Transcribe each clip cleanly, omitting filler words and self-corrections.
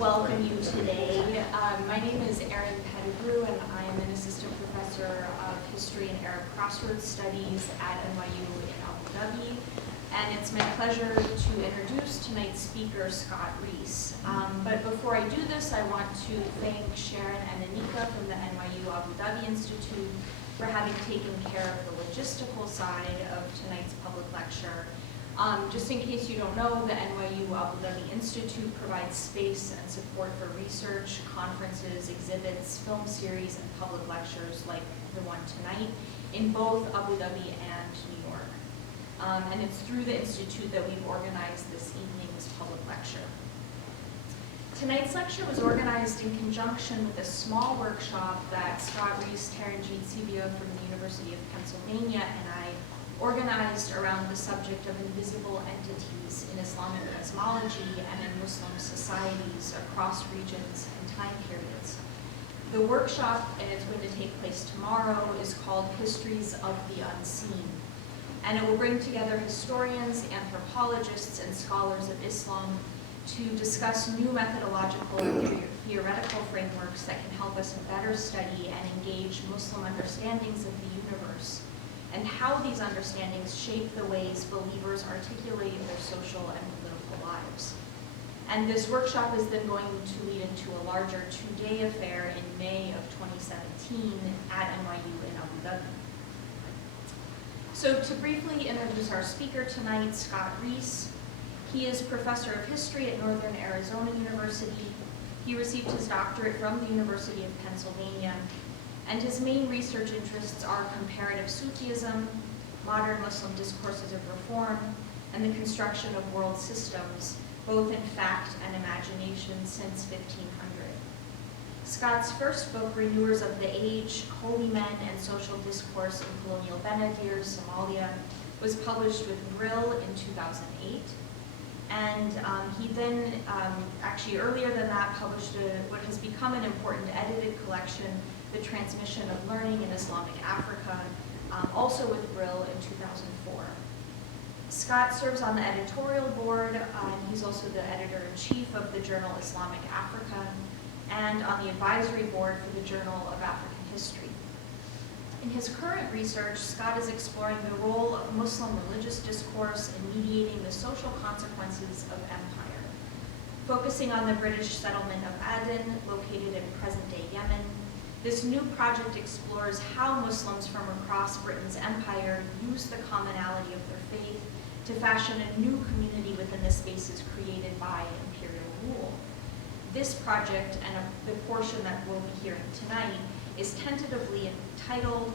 welcome you today. My name is Erin Pettigrew, and I am an assistant professor of history and Arab crossroads studies at NYU in Abu Dhabi. And it's my pleasure to introduce tonight's speaker, Scott Reese. But before I do this, I want to thank Sharon and Anika from the NYU Abu Dhabi Institute for having taken care of the logistical side of tonight's public lecture. Just in case you don't know, the NYU Abu Dhabi Institute provides space and support for research, conferences, exhibits, film series, and public lectures like the one tonight in both Abu Dhabi and New York. And it's through the Institute that we've organized this evening's public lecture. Tonight's lecture was organized in conjunction with a small workshop that Scott Reese, Taranjeet Sibia from the University of Pennsylvania, and I organized around the subject of invisible entities in Islamic cosmology and in Muslim societies across regions and time periods. The workshop, and it's going to take place tomorrow, is called Histories of the Unseen. And it will bring together historians, anthropologists, and scholars of Islam to discuss new methodological and theoretical frameworks that can help us better study and engage Muslim understandings of the universe, and how these understandings shape the ways believers articulate their social and political lives. And this workshop is then going to lead into a larger two-day affair in May of 2017 at NYU in Abu Dhabi. So to briefly introduce our speaker tonight, Scott Reese. He is professor of history at Northern Arizona University. He received his doctorate from the University of Pennsylvania, and his main research interests are comparative Sufism, modern Muslim discourses of reform, and the construction of world systems, both in fact and imagination, since 1500. Scott's first book, Renewers of the Age, Holy Men and Social Discourse in Colonial Benadir, Somalia, was published with Brill in 2008. And he then, actually earlier than that, published what has become an important edited collection, The Transmission of Learning in Islamic Africa, also with Brill in 2004. Scott serves on the editorial board, and he's also the editor-in-chief of the journal Islamic Africa, and on the advisory board for the Journal of African History. In his current research, Scott is exploring the role of Muslim religious discourse in mediating the social consequences of empire. Focusing on the British settlement of Aden, located in present-day Yemen, this new project explores how Muslims from across Britain's empire use the commonality of their faith to fashion a new community within the spaces created by imperial rule. This project, and the portion that we'll be hearing tonight, is tentatively entitled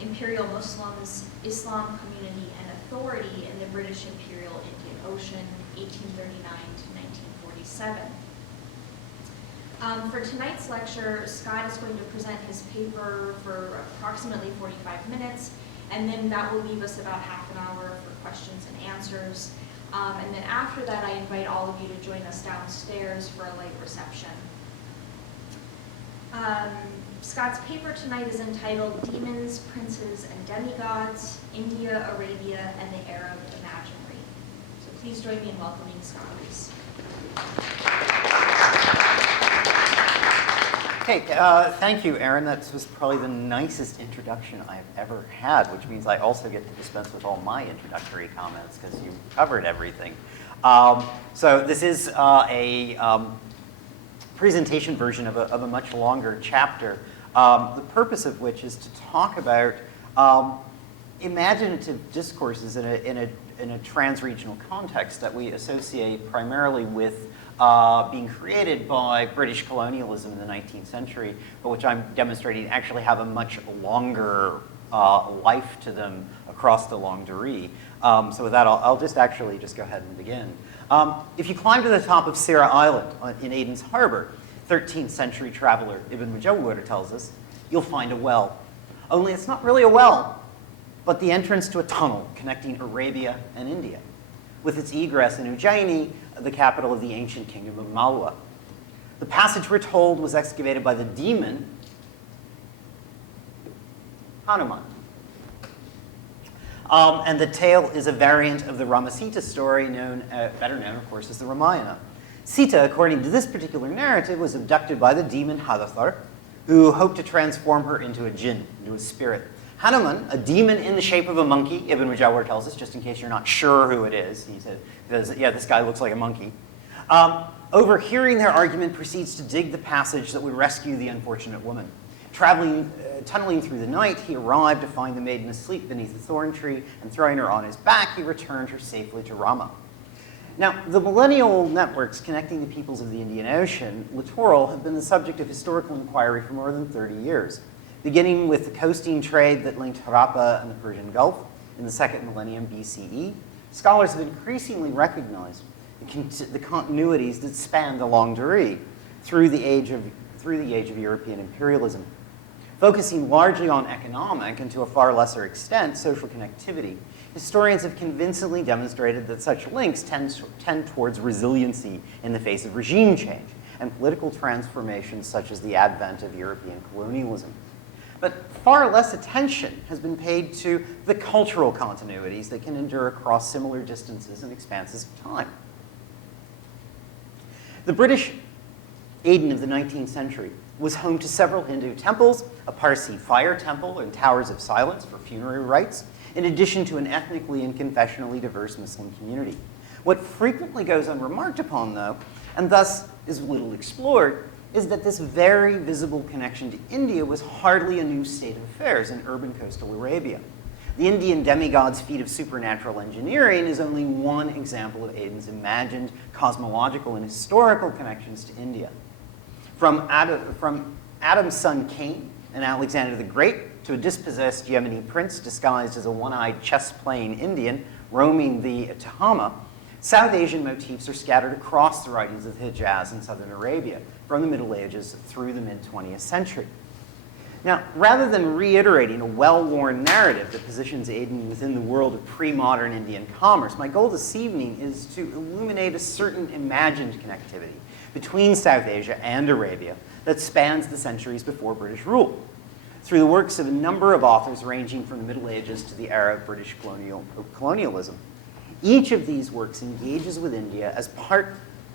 Imperial Muslims, Islam, Community, and Authority in the British Imperial Indian Ocean, 1839 to 1947. For tonight's lecture, Scott is going to present his paper for approximately 45 minutes, and then that will leave us about half an hour for questions and answers. And then after that, I invite all of you to join us downstairs for a light reception. Scott's paper tonight is entitled Demons, Princes, and Demi-gods, India, Arabia, and the Arab Imaginary. So please join me in welcoming Scott Reese. Okay, thank you, Erin. That was probably the nicest introduction I've ever had, which means I also get to dispense with all my introductory comments because you covered everything. So this is a presentation version of a much longer chapter, the purpose of which is to talk about imaginative discourses in a trans-regional context that we associate primarily with being created by British colonialism in the 19th century, but which I'm demonstrating actually have a much longer life to them across the longue durée. So with that, I'll just go ahead and begin. If you climb to the top of Sirah Island in Aden's harbor, 13th century traveler Ibn Mujawwir tells us, you'll find a well. Only it's not really a well, but the entrance to a tunnel connecting Arabia and India, with its egress in Ujjaini, the capital of the ancient kingdom of Malwa. The passage, we're told, was excavated by the demon Hanuman. And the tale is a variant of the Ramasita story, better known, of course, as the Ramayana. Sita, according to this particular narrative, was abducted by the demon Hadathar, who hoped to transform her into a jinn, into a spirit. Hanuman, a demon in the shape of a monkey, Ibn Mujawwar tells us, just in case you're not sure who it is, he says, yeah, this guy looks like a monkey. Overhearing their argument, proceeds to dig the passage that would rescue the unfortunate woman. Tunneling through the night, he arrived to find the maiden asleep beneath a thorn tree, and throwing her on his back, he returned her safely to Rama. Now, the millennial networks connecting the peoples of the Indian Ocean littoral have been the subject of historical inquiry for more than 30 years. Beginning with the coasting trade that linked Harappa and the Persian Gulf in the second millennium BCE, scholars have increasingly recognized the continuities that span the longue durée through the age of European imperialism. Focusing largely on economic and to a far lesser extent social connectivity, historians have convincingly demonstrated that such links tend towards resiliency in the face of regime change and political transformations such as the advent of European colonialism. But far less attention has been paid to the cultural continuities that can endure across similar distances and expanses of time. The British Aden of the 19th century was home to several Hindu temples, a Parsi fire temple, and towers of silence for funerary rites, in addition to an ethnically and confessionally diverse Muslim community. What frequently goes unremarked upon, though, and thus is little explored, is that this very visible connection to India was hardly a new state of affairs in urban coastal Arabia. The Indian demigods' feat of supernatural engineering is only one example of Aden's imagined cosmological and historical connections to India. From Adam's son Cain and Alexander the Great to a dispossessed Yemeni prince disguised as a one-eyed chess-playing Indian roaming the Tahama, South Asian motifs are scattered across the writings of Hejaz and Southern Arabia from the Middle Ages through the mid-20th century. Now, rather than reiterating a well-worn narrative that positions Aden within the world of pre-modern Indian commerce, my goal this evening is to illuminate a certain imagined connectivity between South Asia and Arabia that spans the centuries before British rule, through the works of a number of authors ranging from the Middle Ages to the era of British colonialism. Each of these works engages with India as part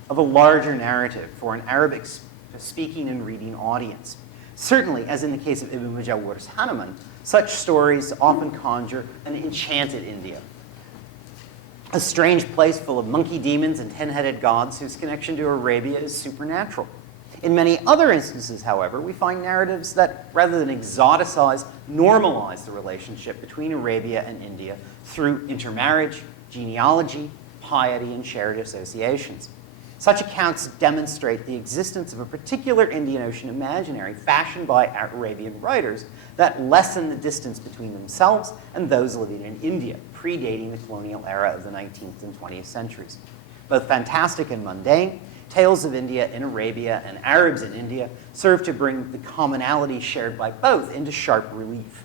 of a larger narrative for an Arabic-speaking and reading audience. Certainly, as in the case of Ibn Mujawwar's Hanuman, such stories often conjure an enchanted India, a strange place full of monkey demons and 10-headed gods whose connection to Arabia is supernatural. In many other instances, however, we find narratives that, rather than exoticize, normalize the relationship between Arabia and India through intermarriage, genealogy, piety, and shared associations. Such accounts demonstrate the existence of a particular Indian Ocean imaginary fashioned by Arabian writers that lessen the distance between themselves and those living in India, predating the colonial era of the 19th and 20th centuries. Both fantastic and mundane, tales of India in Arabia and Arabs in India serve to bring the commonality shared by both into sharp relief.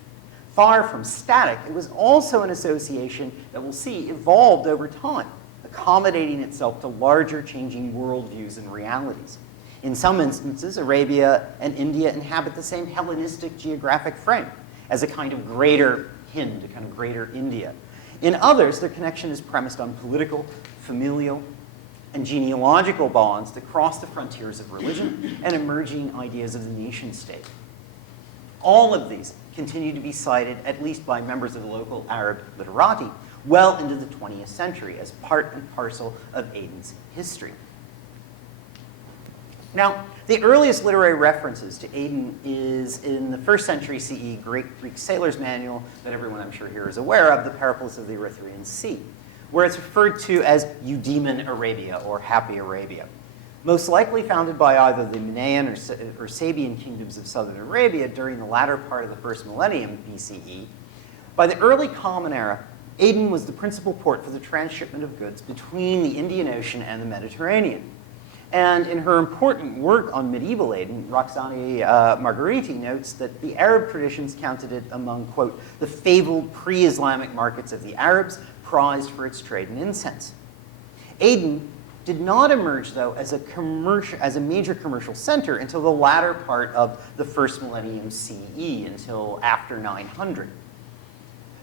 Far from static, it was also an association that we'll see evolved over time, accommodating itself to larger changing worldviews and realities. In some instances, Arabia and India inhabit the same Hellenistic geographic frame as a kind of greater Hind, a kind of greater India. In others, their connection is premised on political, familial, and genealogical bonds that cross the frontiers of religion and emerging ideas of the nation state. All of these continue to be cited, at least by members of the local Arab literati, well into the 20th century as part and parcel of Aden's history. Now, the earliest literary references to Aden is in the 1st century CE Greek sailor's manual that everyone I'm sure here is aware of, the Periples of the Erythraean Sea, where it's referred to as Eudaemon Arabia, or Happy Arabia. Most likely founded by either the Manaean or Sabian kingdoms of southern Arabia during the latter part of the 1st millennium BCE, by the early Common Era, Aden was the principal port for the transshipment of goods between the Indian Ocean and the Mediterranean. And in her important work on medieval Aden, Roxane Margheriti notes that the Arab traditions counted it among, quote, the fabled pre-Islamic markets of the Arabs, prized for its trade in incense. Aden did not emerge, though, as a major commercial center until the latter part of the 1st millennium CE, until after 900.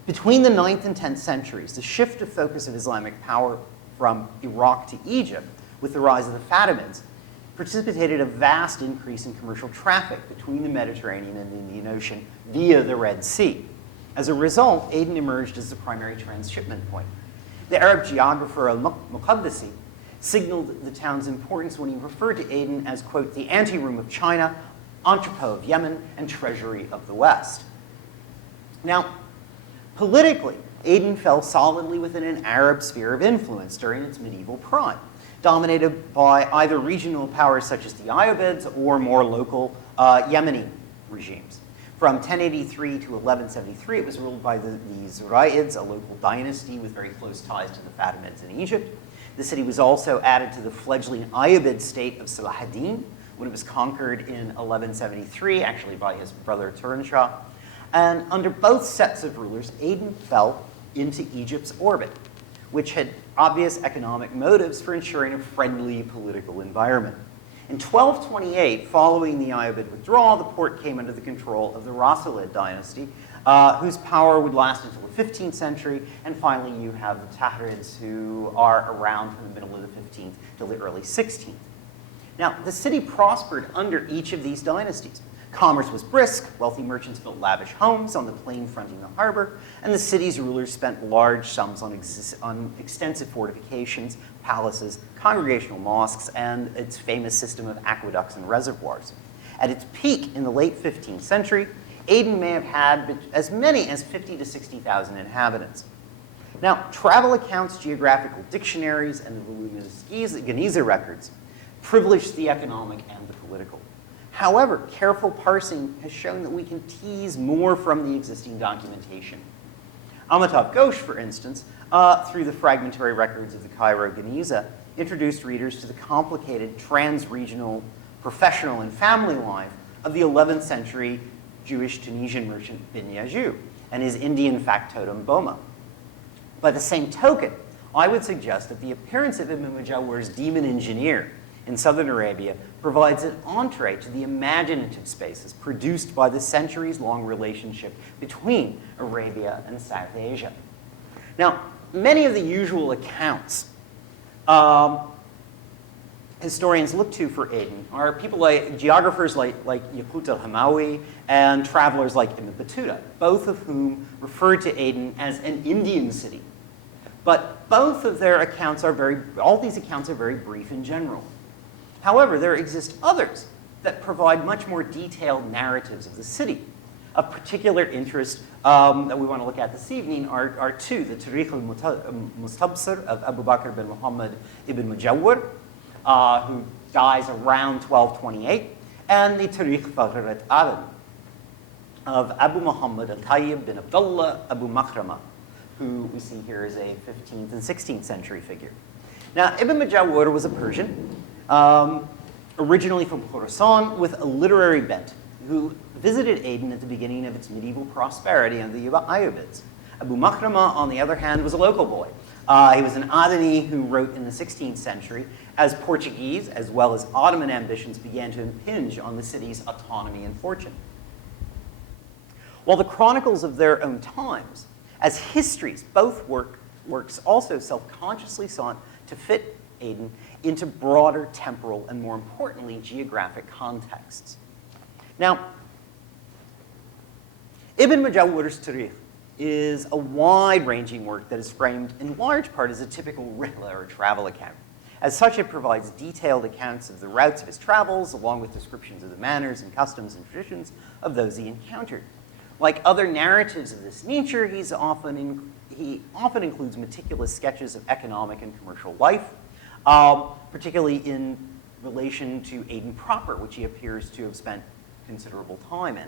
Between the 9th and 10th centuries, the shift of focus of Islamic power from Iraq to Egypt with the rise of the Fatimids, precipitated a vast increase in commercial traffic between the Mediterranean and the Indian Ocean via the Red Sea. As a result, Aden emerged as the primary transshipment point. The Arab geographer al-Muqaddasi signaled the town's importance when he referred to Aden as, quote, the anteroom of China, entrepot of Yemen, and treasury of the West. Now, politically, Aden fell solidly within an Arab sphere of influence during its medieval prime, dominated by either regional powers such as the Ayyubids or more local Yemeni regimes. From 1083 to 1173, it was ruled by the Zura'ids, a local dynasty with very close ties to the Fatimids in Egypt. The city was also added to the fledgling Ayyubid state of Salah ad-Din when it was conquered in 1173, actually by his brother Turan Shah. And under both sets of rulers, Aden fell into Egypt's orbit, which had obvious economic motives for ensuring a friendly political environment. In 1228, following the Ayyubid withdrawal, the port came under the control of the Rasulid dynasty, whose power would last until the 15th century, and finally you have the Tahrids, who are around from the middle of the 15th till the early 16th. Now, the city prospered under each of these dynasties. Commerce was brisk, wealthy merchants built lavish homes on the plain fronting the harbor, and the city's rulers spent large sums on extensive fortifications, palaces, congregational mosques, and its famous system of aqueducts and reservoirs. At its peak in the late 15th century, Aden may have had as many as 50 to 60,000 inhabitants. Now, travel accounts, geographical dictionaries, and the voluminous Geniza records privileged the economic and the political. However, careful parsing has shown that we can tease more from the existing documentation. Amitav Ghosh, for instance, through the fragmentary records of the Cairo Geniza, introduced readers to the complicated trans-regional professional and family life of the 11th century Jewish Tunisian merchant Bin Yaju and his Indian factotum Boma. By the same token, I would suggest that the appearance of Ibn Mujawwar's demon engineer in Southern Arabia provides an entree to the imaginative spaces produced by the centuries-long relationship between Arabia and South Asia. Now, many of the usual accounts historians look to for Aden are people like geographers like Yaqut al-Hamawi and travelers like Ibn Battuta, both of whom referred to Aden as an Indian city. But both of their accounts are all these accounts are very brief in general. However, there exist others that provide much more detailed narratives of the city. Of particular interest that we want to look at this evening are two, the Tarikh al-Mustabsir of Abu Bakr bin Muhammad ibn Mujawwar, who dies around 1228, and the Tarikh Fakhrat Aden of Abu Muhammad al-Tayyib bin Abdullah Abu Makhrama, who we see here as a 15th and 16th century figure. Now, Ibn Mujawwar was a Persian, originally from Khorasan, with a literary bent, who visited Aden at the beginning of its medieval prosperity under the Ayyubids. Abu Makhrama, on the other hand, was a local boy. He was an Adeni who wrote in the 16th century as Portuguese as well as Ottoman ambitions began to impinge on the city's autonomy and fortune. While the chronicles of their own times, as histories, both works also self-consciously sought to fit Aden into broader temporal and, more importantly, geographic contexts. Now, Ibn Mujawwar's Tarikh is a wide-ranging work that is framed in large part as a typical rihla or travel account. As such, it provides detailed accounts of the routes of his travels, along with descriptions of the manners and customs and traditions of those he encountered. Like other narratives of this nature, he often includes meticulous sketches of economic and commercial life, particularly in relation to Aden proper, which he appears to have spent considerable time in.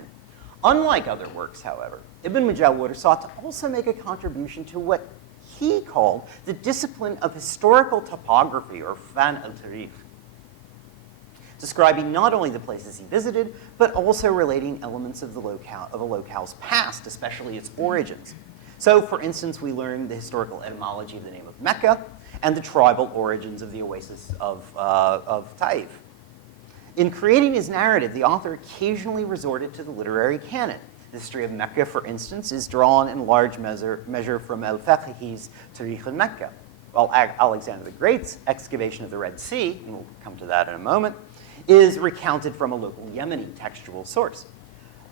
Unlike other works, however, Ibn Mujawwar sought to also make a contribution to what he called the discipline of historical topography, or fan al-tarikh, describing not only the places he visited, but also relating elements of a locale's past, especially its origins. So, for instance, we learn the historical etymology of the name of Mecca and the tribal origins of the oasis of Taif. In creating his narrative, the author occasionally resorted to the literary canon. The history of Mecca, for instance, is drawn in large measure from al-Faqihi's Tarikh al-Mecca. well, Alexander the Great's excavation of the Red Sea, and we'll come to that in a moment, is recounted from a local Yemeni textual source.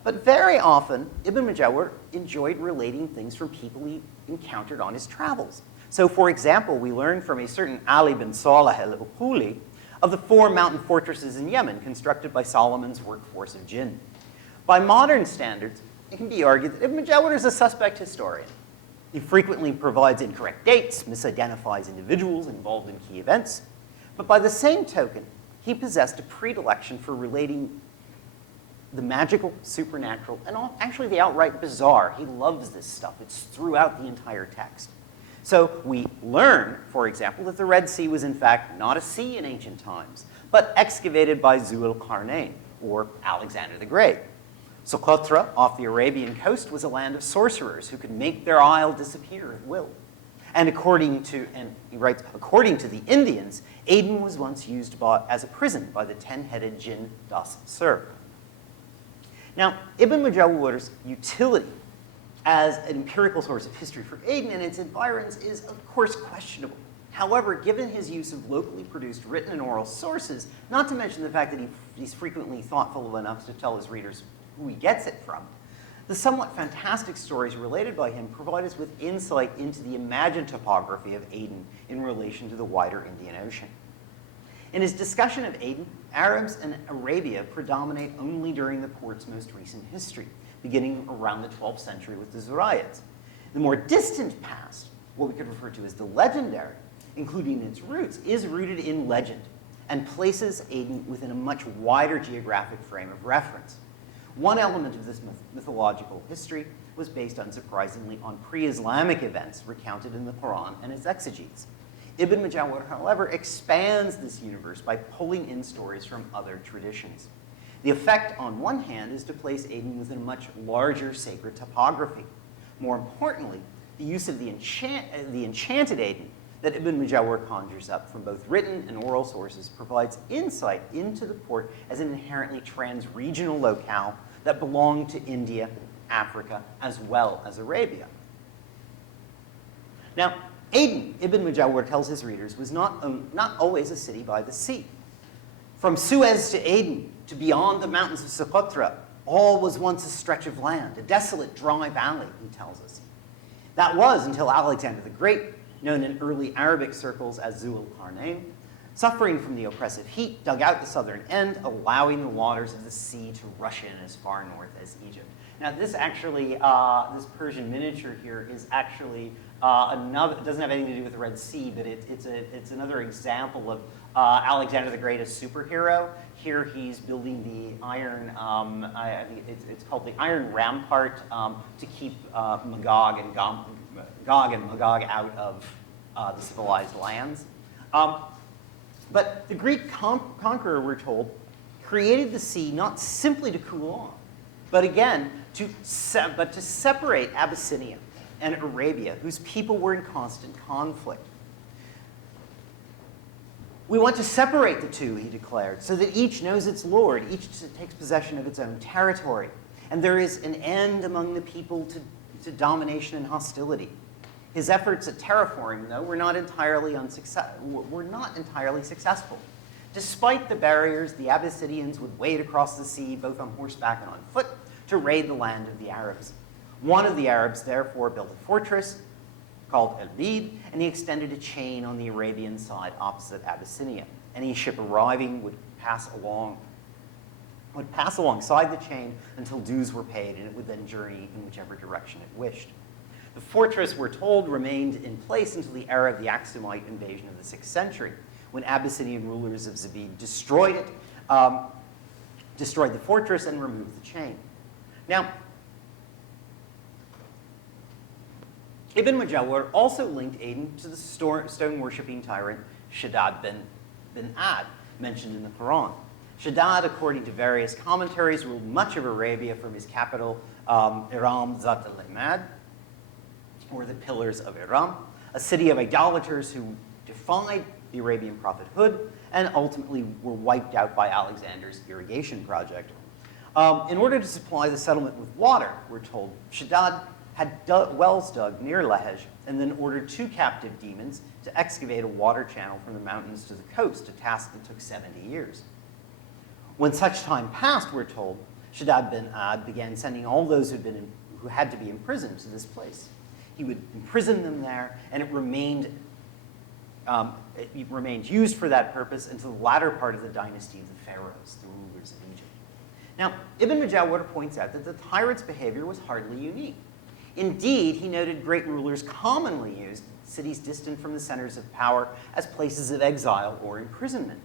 But very often, Ibn Majawar enjoyed relating things from people he encountered on his travels. So, for example, we learn from a certain Ali bin Saleh al-Uquli of the 4 mountain fortresses in Yemen constructed by Solomon's workforce of jinn. By modern standards, it can be argued that Ibn Majawar is a suspect historian. He frequently provides incorrect dates, misidentifies individuals involved in key events, but by the same token, he possessed a predilection for relating the magical, supernatural, and actually the outright bizarre. He loves this stuff. It's throughout the entire text. So we learn, for example, that the Red Sea was in fact not a sea in ancient times, but excavated by Zul-Qarnayn, or Alexander the Great. Socotra, off the Arabian coast, was a land of sorcerers who could make their isle disappear at will. And he writes, according to the Indians, Aden was once used as a prison by the 10-headed jinn Das Sur. Now, Ibn Majawar's utility as an empirical source of history for Aden and its environs is, of course, questionable. However, given his use of locally produced written and oral sources, not to mention the fact that he's frequently thoughtful enough to tell his readers who he gets it from, the somewhat fantastic stories related by him provide us with insight into the imagined topography of Aden in relation to the wider Indian Ocean. In his discussion of Aden, Arabs and Arabia predominate only during the port's most recent history, beginning around the 12th century with the Zurayids. The more distant past, what we could refer to as the legendary, including its roots, is rooted in legend and places Aden within a much wider geographic frame of reference. One element of this mythological history was based, unsurprisingly, on pre-Islamic events recounted in the Quran and its exegetes. Ibn Majawar, however, expands this universe by pulling in stories from other traditions. The effect, on one hand, is to place Aden within a much larger sacred topography. More importantly, the use of the enchanted Aden that Ibn Majawar conjures up from both written and oral sources provides insight into the port as an inherently trans-regional locale that belonged to India, Africa, as well as Arabia. Now, Aden, Ibn Majawar tells his readers, was not always a city by the sea. From Suez to Aden, to beyond the mountains of Socotra, all was once a stretch of land, a desolate, dry valley, he tells us. That was until Alexander the Great, known in early Arabic circles as Zul-Qarnayn, suffering from the oppressive heat, dug out the southern end, allowing the waters of the sea to rush in as far north as Egypt. Now, this actually, this Persian miniature here is actually another, it doesn't have anything to do with the Red Sea, but it's another example of Alexander the Great as superhero. Here he's building the iron, I think it's called the Iron Rampart to keep Magog and Magog out of the civilized lands. But the Greek conqueror, we're told, created the sea not simply to cool off, but again, to separate Abyssinia and Arabia, whose people were in constant conflict. We want to separate the two, he declared, so that each knows its lord, each takes possession of its own territory, and there is an end among the people to domination and hostility. His efforts at terraforming, though, were not entirely successful. Despite the barriers, the Abyssinians would wade across the sea, both on horseback and on foot, to raid the land of the Arabs. One of the Arabs, therefore, built a fortress called El-Bid, and he extended a chain on the Arabian side opposite Abyssinia. Any ship arriving would pass alongside the chain until dues were paid, and it would then journey in whichever direction it wished. The fortress, we're told, remained in place until the era of the Aksumite invasion of the 6th century, when Abyssinian rulers of Zabid destroyed the fortress and removed the chain. Now, Ibn Majawar also linked Aden to the stone-worshipping tyrant Shaddad bin Ad, mentioned in the Quran. Shaddad, according to various commentaries, ruled much of Arabia from his capital, Iram Zat al-Imad, or the Pillars of Iram, a city of idolaters who defied the Arabian prophethood and ultimately were wiped out by Alexander's irrigation project. In order to supply the settlement with water, we're told, Shaddad had wells dug near Hejaz and then ordered 2 captive demons to excavate a water channel from the mountains to the coast, a task that took 70 years. When such time passed, we're told, Shaddad bin Ad began sending all those who had to be imprisoned to this place. He would imprison them there, and it remained used for that purpose until the latter part of the dynasty of the pharaohs, the rulers of Egypt. Now, Ibn Majawar points out that the tyrant's behavior was hardly unique. Indeed, he noted great rulers commonly used cities distant from the centers of power as places of exile or imprisonment.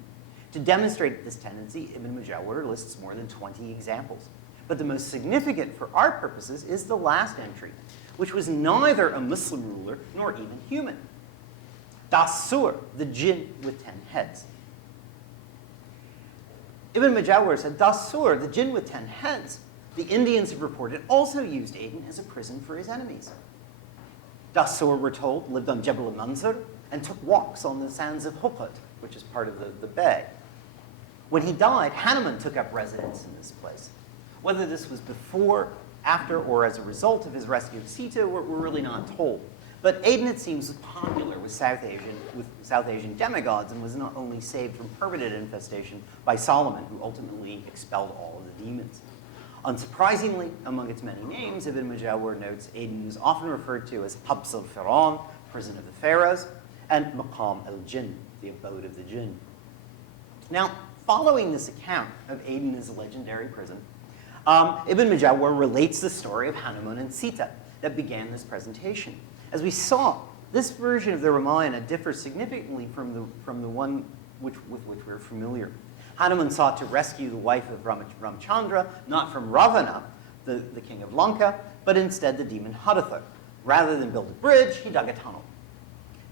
To demonstrate this tendency, Ibn Majawar lists more than 20 examples. But the most significant for our purposes is the last entry, which was neither a Muslim ruler nor even human. Dasur, the jinn with 10 heads. Ibn Majawar said, Dasur, the jinn with 10 heads. The Indians have reported also used Aden as a prison for his enemies. Dasur, we're told, lived on Jebel al-Mansur and took walks on the sands of Huqat, which is part of the bay. When he died, Hanuman took up residence in this place. Whether this was before, after, or as a result of his rescue of Sita, we're really not told. But Aden, it seems, was popular with South Asian demigods and was not only saved from permanent infestation by Solomon, who ultimately expelled all of the demons. Unsurprisingly, among its many names, Ibn Majawar notes Aden was often referred to as Habs al-Firan, prison of the pharaohs, and Maqam al-Jinn, the abode of the jinn. Now, following this account of Aden as a legendary prison, Ibn Majawar relates the story of Hanuman and Sita that began this presentation. As we saw, this version of the Ramayana differs significantly from the one with which we're familiar. Hanuman sought to rescue the wife of Ramchandra, not from Ravana, the king of Lanka, but instead the demon Hadatha. Rather than build a bridge, he dug a tunnel.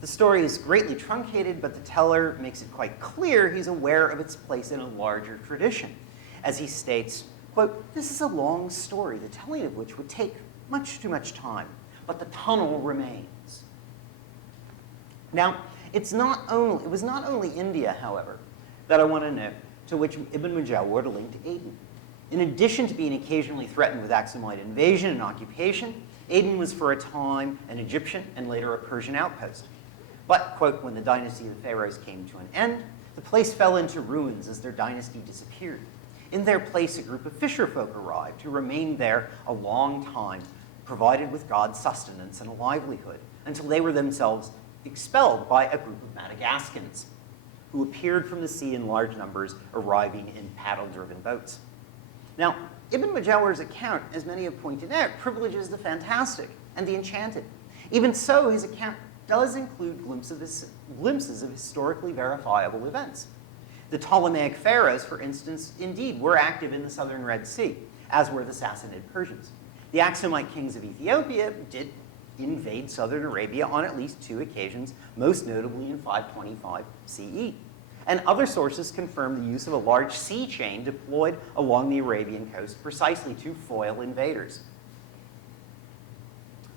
The story is greatly truncated, but the teller makes it quite clear he's aware of its place in a larger tradition. As he states, quote, "This is a long story, the telling of which would take much too much time, but the tunnel remains." Now, it was not only India, however, that I want to note, to which Ibn Majawar linked Aden. In addition to being occasionally threatened with Axumite invasion and occupation, Aden was for a time an Egyptian and later a Persian outpost. But, quote, "when the dynasty of the pharaohs came to an end, the place fell into ruins as their dynasty disappeared. In their place, a group of fisherfolk arrived who remained there a long time, provided with God's sustenance and a livelihood, until they were themselves expelled by a group of Madagascans, who appeared from the sea in large numbers, arriving in paddle-driven boats." Now, Ibn Majawar's account, as many have pointed out, privileges the fantastic and the enchanted. Even so, his account does include glimpses of historically verifiable events. The Ptolemaic pharaohs, for instance, indeed were active in the southern Red Sea, as were the Sassanid Persians. The Axumite kings of Ethiopia did invade southern Arabia on at least 2 occasions, most notably in 525 CE. And other sources confirm the use of a large sea chain deployed along the Arabian coast precisely to foil invaders.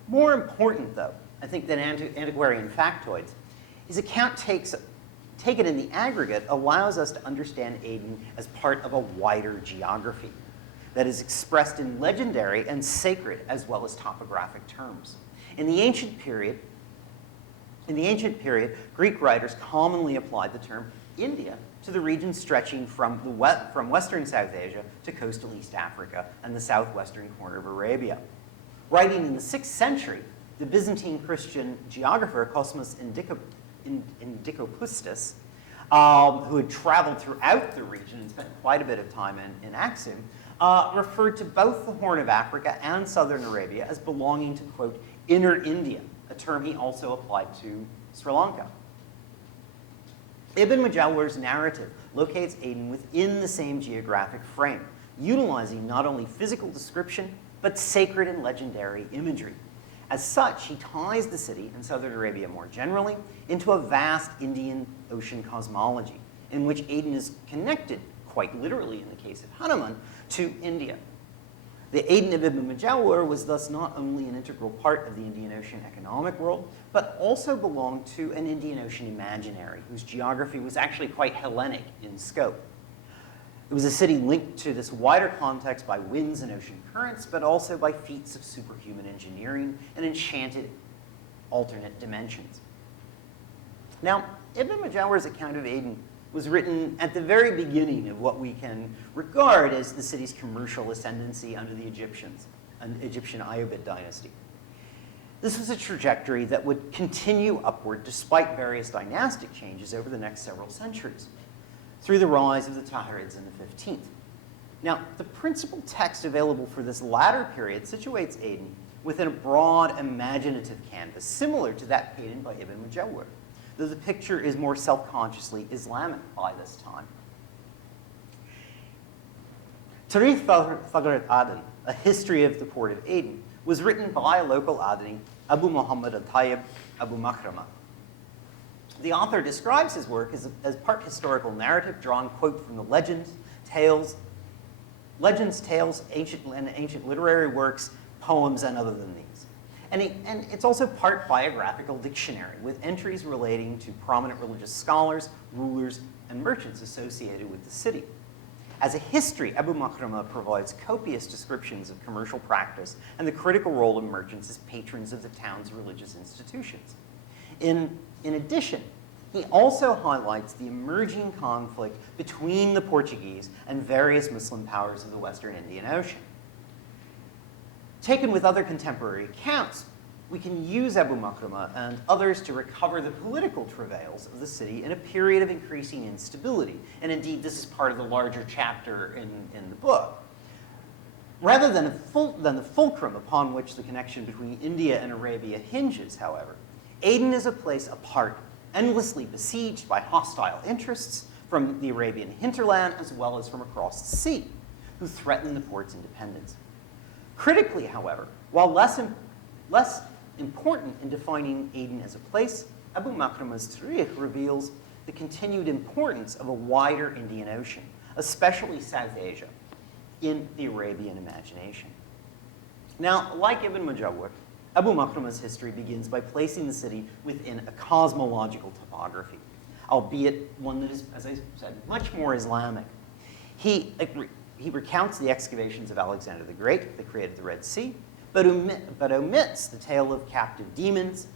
More important, though, I think, than antiquarian factoids, his account taken in the aggregate allows us to understand Aden as part of a wider geography that is expressed in legendary and sacred as well as topographic terms. In the ancient period, Greek writers commonly applied the term India to the region stretching from western South Asia to coastal East Africa and the southwestern corner of Arabia. Writing in the 6th century, the Byzantine Christian geographer Cosmas Indicopustus, who had traveled throughout the region and spent quite a bit of time in Aksum, referred to both the Horn of Africa and southern Arabia as belonging to, quote, inner India, a term he also applied to Sri Lanka. Ibn Majawar's narrative locates Aden within the same geographic frame, utilizing not only physical description, but sacred and legendary imagery. As such, he ties the city and southern Arabia more generally into a vast Indian Ocean cosmology, in which Aden is connected, quite literally in the case of Hanuman, to India. The Aden of Ibn Majawar was thus not only an integral part of the Indian Ocean economic world, but also belonged to an Indian Ocean imaginary, whose geography was actually quite Hellenic in scope. It was a city linked to this wider context by winds and ocean currents, but also by feats of superhuman engineering and enchanted alternate dimensions. Now, Ibn Majawwar's account of Aden was written at the very beginning of what we can regard as the city's commercial ascendancy under the Egyptians, an Egyptian Ayyubid dynasty. This was a trajectory that would continue upward despite various dynastic changes over the next several centuries, through the rise of the Tahirids in the 15th. Now, the principal text available for this latter period situates Aden within a broad imaginative canvas, similar to that painted by Ibn Majawwar, though the picture is more self-consciously Islamic by this time. Tarikh Thagrat Aden, a history of the port of Aden, was written by a local Adeni, Abu Muhammad al-Tayyib Abu Makramah. The author describes his work as part historical narrative drawn, quote, from the legends, tales, ancient literary works, poems, and other than these. And it's also part biographical dictionary with entries relating to prominent religious scholars, rulers, and merchants associated with the city. As a history, Abu Makramah provides copious descriptions of commercial practice and the critical role of merchants as patrons of the town's religious institutions. In addition, he also highlights the emerging conflict between the Portuguese and various Muslim powers of the Western Indian Ocean. Taken with other contemporary accounts, we can use Abu Makramah and others to recover the political travails of the city in a period of increasing instability. And indeed, this is part of the larger chapter in the book. Rather than the fulcrum upon which the connection between India and Arabia hinges, however, Aden is a place apart, endlessly besieged by hostile interests from the Arabian hinterland as well as from across the sea, who threaten the port's independence. Critically, however, while less important in defining Aden as a place, Abu Makramah's Tarikh reveals the continued importance of a wider Indian Ocean, especially South Asia, in the Arabian imagination. Now, like Ibn Majawwar, Abu Makramah's history begins by placing the city within a cosmological topography, albeit one that is, as I said, much more Islamic. He recounts the excavations of Alexander the Great that created the Red Sea, but omits the tales of captive demons,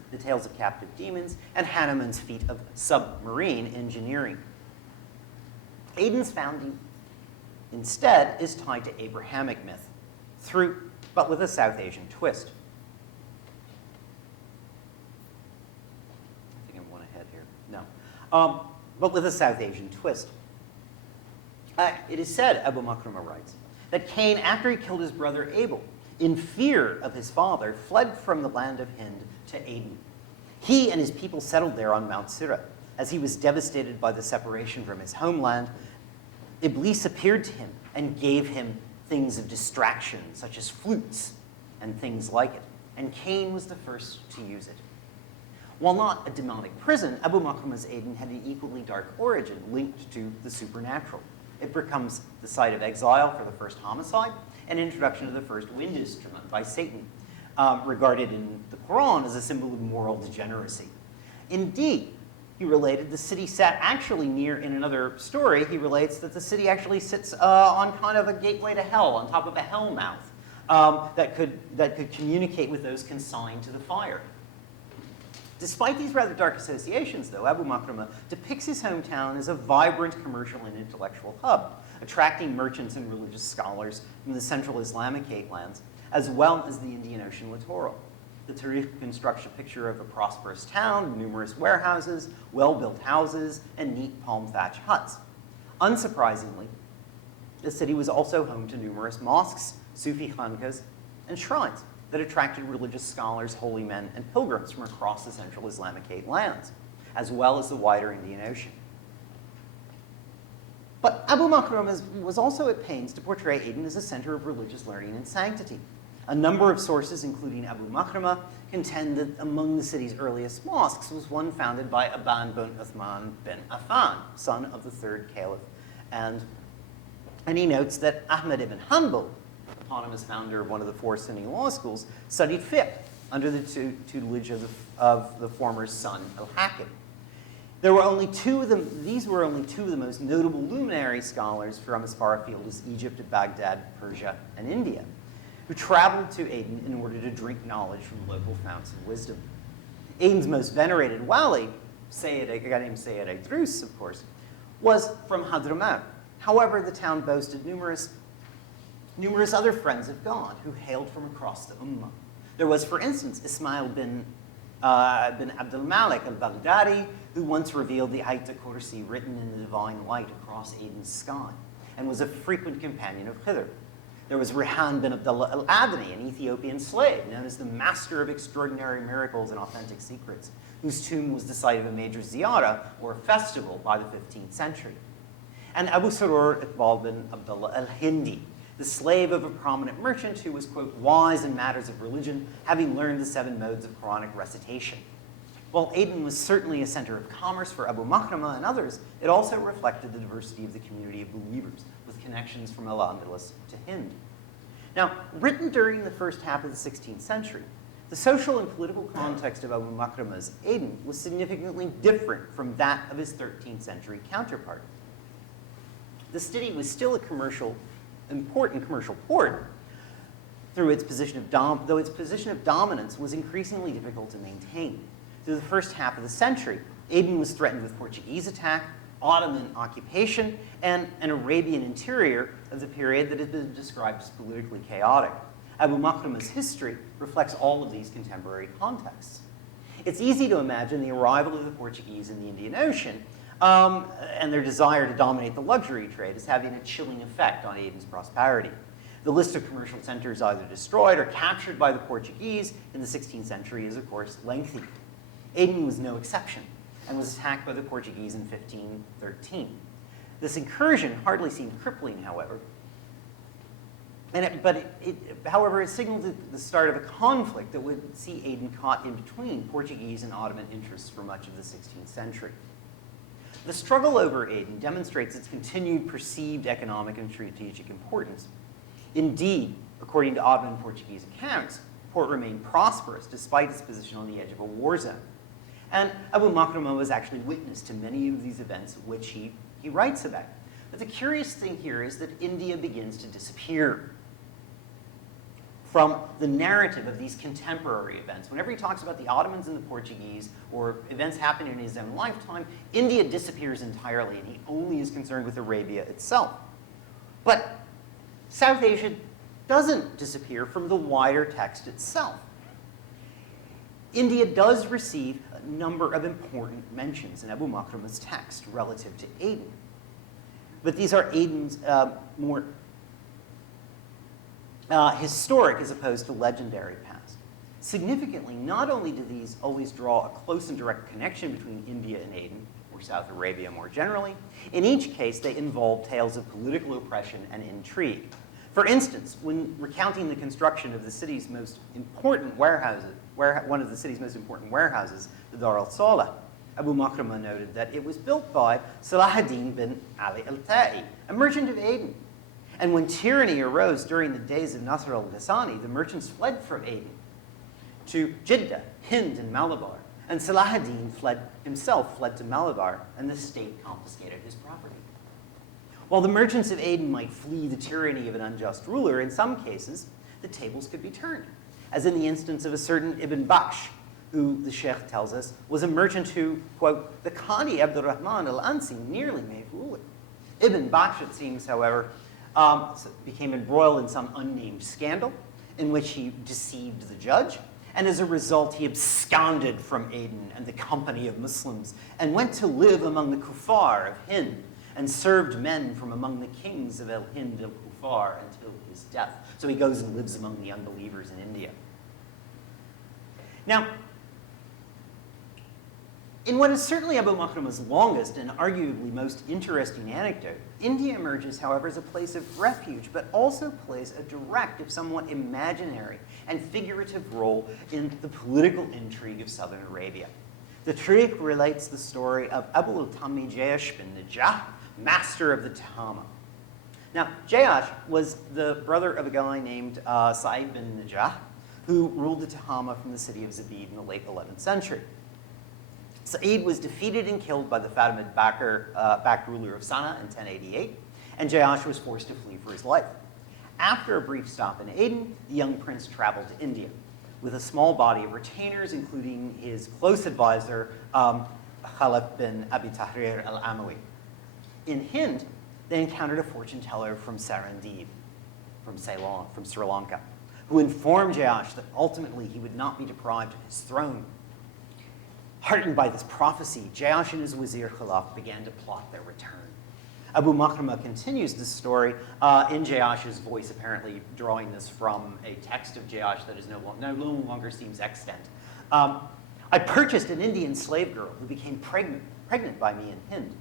and Hanuman's feat of submarine engineering. Aden's founding, instead, is tied to Abrahamic myth, but with a South Asian twist. I think I'm one ahead here. No. But with a South Asian twist. It is said, Abu Makramah writes, that Cain, after he killed his brother Abel, in fear of his father, fled from the land of Hind to Aden. He and his people settled there on Mount Sirah. As he was devastated by the separation from his homeland, Iblis appeared to him and gave him things of distraction, such as flutes and things like it. And Cain was the first to use it. While not a demonic prison, Abu Makramah's Aden had an equally dark origin linked to the supernatural. It becomes the site of exile for the first homicide and introduction of the first wind instrument by Satan, regarded in the Quran as a symbol of moral degeneracy. Indeed, he related the city sat actually near, in another story, he relates that the city actually sits on kind of a gateway to hell, on top of a hell mouth, that could communicate with those consigned to the fire. Despite these rather dark associations, though, Abu Makramah depicts his hometown as a vibrant commercial and intellectual hub, attracting merchants and religious scholars from the central Islamic lands, as well as the Indian Ocean littoral. The Tarikh constructs a picture of a prosperous town, with numerous warehouses, well-built houses, and neat palm thatch huts. Unsurprisingly, the city was also home to numerous mosques, Sufi khanqahs, and shrines that attracted religious scholars, holy men, and pilgrims from across the central Islamic lands, as well as the wider Indian Ocean. But Abu Makramah was also at pains to portray Aden as a center of religious learning and sanctity. A number of sources, including Abu Makramah, contend that among the city's earliest mosques was one founded by Aban bin Uthman bin Affan, son of the third caliph. And he notes that Ahmad ibn Hanbal, eponymous founder of one of the four Sunni law schools, studied fiqh under the tutelage of the former son, al-Hakim. There were only two of them, these were only two of the most notable luminary scholars from as far afield as Egypt, Baghdad, Persia, and India, who traveled to Aden in order to drink knowledge from local founts of wisdom. Aden's most venerated wali, a guy named Sayyid Idrus, of course, was from Hadramaut. However, the town boasted numerous other friends of God who hailed from across the Ummah. There was, for instance, Ismail bin Abdul Malik al-Baghdadi, who once revealed the Ayat al-Kursi written in the divine light across Aden's sky, and was a frequent companion of Khidr. There was Rehan bin Abdullah al-Adani, an Ethiopian slave, known as the master of extraordinary miracles and authentic secrets, whose tomb was the site of a major ziyarah, or festival, by the 15th century. And Abu Surur Iqbal bin Abdullah al-Hindi, the slave of a prominent merchant who was, quote, wise in matters of religion, having learned the 7 modes of Quranic recitation. While Aden was certainly a center of commerce for Abu Makrama and others, it also reflected the diversity of the community of believers, with connections from Al-Andalus to Hind. Now, written during the first half of the 16th century, the social and political context of Abu Makrama's Aden was significantly different from that of his 13th century counterpart. The city was still a important commercial port, though its position of dominance was increasingly difficult to maintain. Through the first half of the century, Aden was threatened with Portuguese attack, Ottoman occupation, and an Arabian interior of the period that has been described as politically chaotic. Abu Makrama's history reflects all of these contemporary contexts. It's easy to imagine the arrival of the Portuguese in the Indian Ocean and their desire to dominate the luxury trade as having a chilling effect on Aden's prosperity. The list of commercial centers either destroyed or captured by the Portuguese in the 16th century is, of course, lengthy. Aden was no exception and was attacked by the Portuguese in 1513. This incursion hardly seemed crippling, however, however, it signaled the start of a conflict that would see Aden caught in between Portuguese and Ottoman interests for much of the 16th century. The struggle over Aden demonstrates its continued perceived economic and strategic importance. Indeed, according to Ottoman and Portuguese accounts, the port remained prosperous despite its position on the edge of a war zone. And Abu Makrama was actually witness to many of these events which he writes about. But the curious thing here is that India begins to disappear from the narrative of these contemporary events. Whenever he talks about the Ottomans and the Portuguese, or events happening in his own lifetime, India disappears entirely, and he only is concerned with Arabia itself. But South Asia doesn't disappear from the wider text itself. India does receive a number of important mentions in Abu Makrama's text relative to Aden. But these are Aden's more historic as opposed to legendary past. Significantly, not only do these always draw a close and direct connection between India and Aden, or South Arabia more generally, in each case they involve tales of political oppression and intrigue. For instance, when recounting the construction of the city's most important warehouses, one of the city's most important warehouses, the Dar al-Salah, Abu Makrama noted that it was built by Salahuddin bin Ali al-Ta'i, a merchant of Aden. And when tyranny arose during the days of Nasr al-Ghassani, the merchants fled from Aden to Jeddah, Hind, and Malabar. And Salahuddin himself fled to Malabar, and the state confiscated his property. While the merchants of Aden might flee the tyranny of an unjust ruler, in some cases, the tables could be turned, as in the instance of a certain Ibn Baksh, who, the Sheikh tells us, was a merchant who, quote, the Qadi Abdurrahman al-Ansi nearly made ruler. Ibn Baksh, it seems, however, became embroiled in some unnamed scandal in which he deceived the judge, and as a result he absconded from Aden and the company of Muslims and went to live among the kuffar of Hind and served men from among the kings of Hind al-Kuffar until his death. So he goes and lives among the unbelievers in India. Now, in what is certainly Abu Makrama's longest and arguably most interesting anecdote, India emerges, however, as a place of refuge, but also plays a direct, if somewhat imaginary, and figurative role in the political intrigue of Southern Arabia. The Tariq relates the story of Abu al-Tammi Jayash bin Najah, master of the Tahama. Now, Jayash was the brother of a guy named Sa'id bin Najah, who ruled the Tahama from the city of Zabid in the late 11th century. Sa'id was defeated and killed by the Fatimid-backed ruler of Sana'a in 1088, and Ja'ash was forced to flee for his life. After a brief stop in Aden, the young prince traveled to India with a small body of retainers, including his close advisor, Khalaf bin Abi Tahrir al-Amawi. In Hind, they encountered a fortune teller from Sarandib, from Ceylon, from Sri Lanka, who informed Ja'ash that ultimately he would not be deprived of his throne. Heartened by this prophecy, Ja'ash and his vizier Khalaf began to plot their return. Abu Makramah continues this story in Ja'ash's voice, apparently drawing this from a text of Ja'ash that is no longer seems extant. I purchased an Indian slave girl who became pregnant by me in Hind.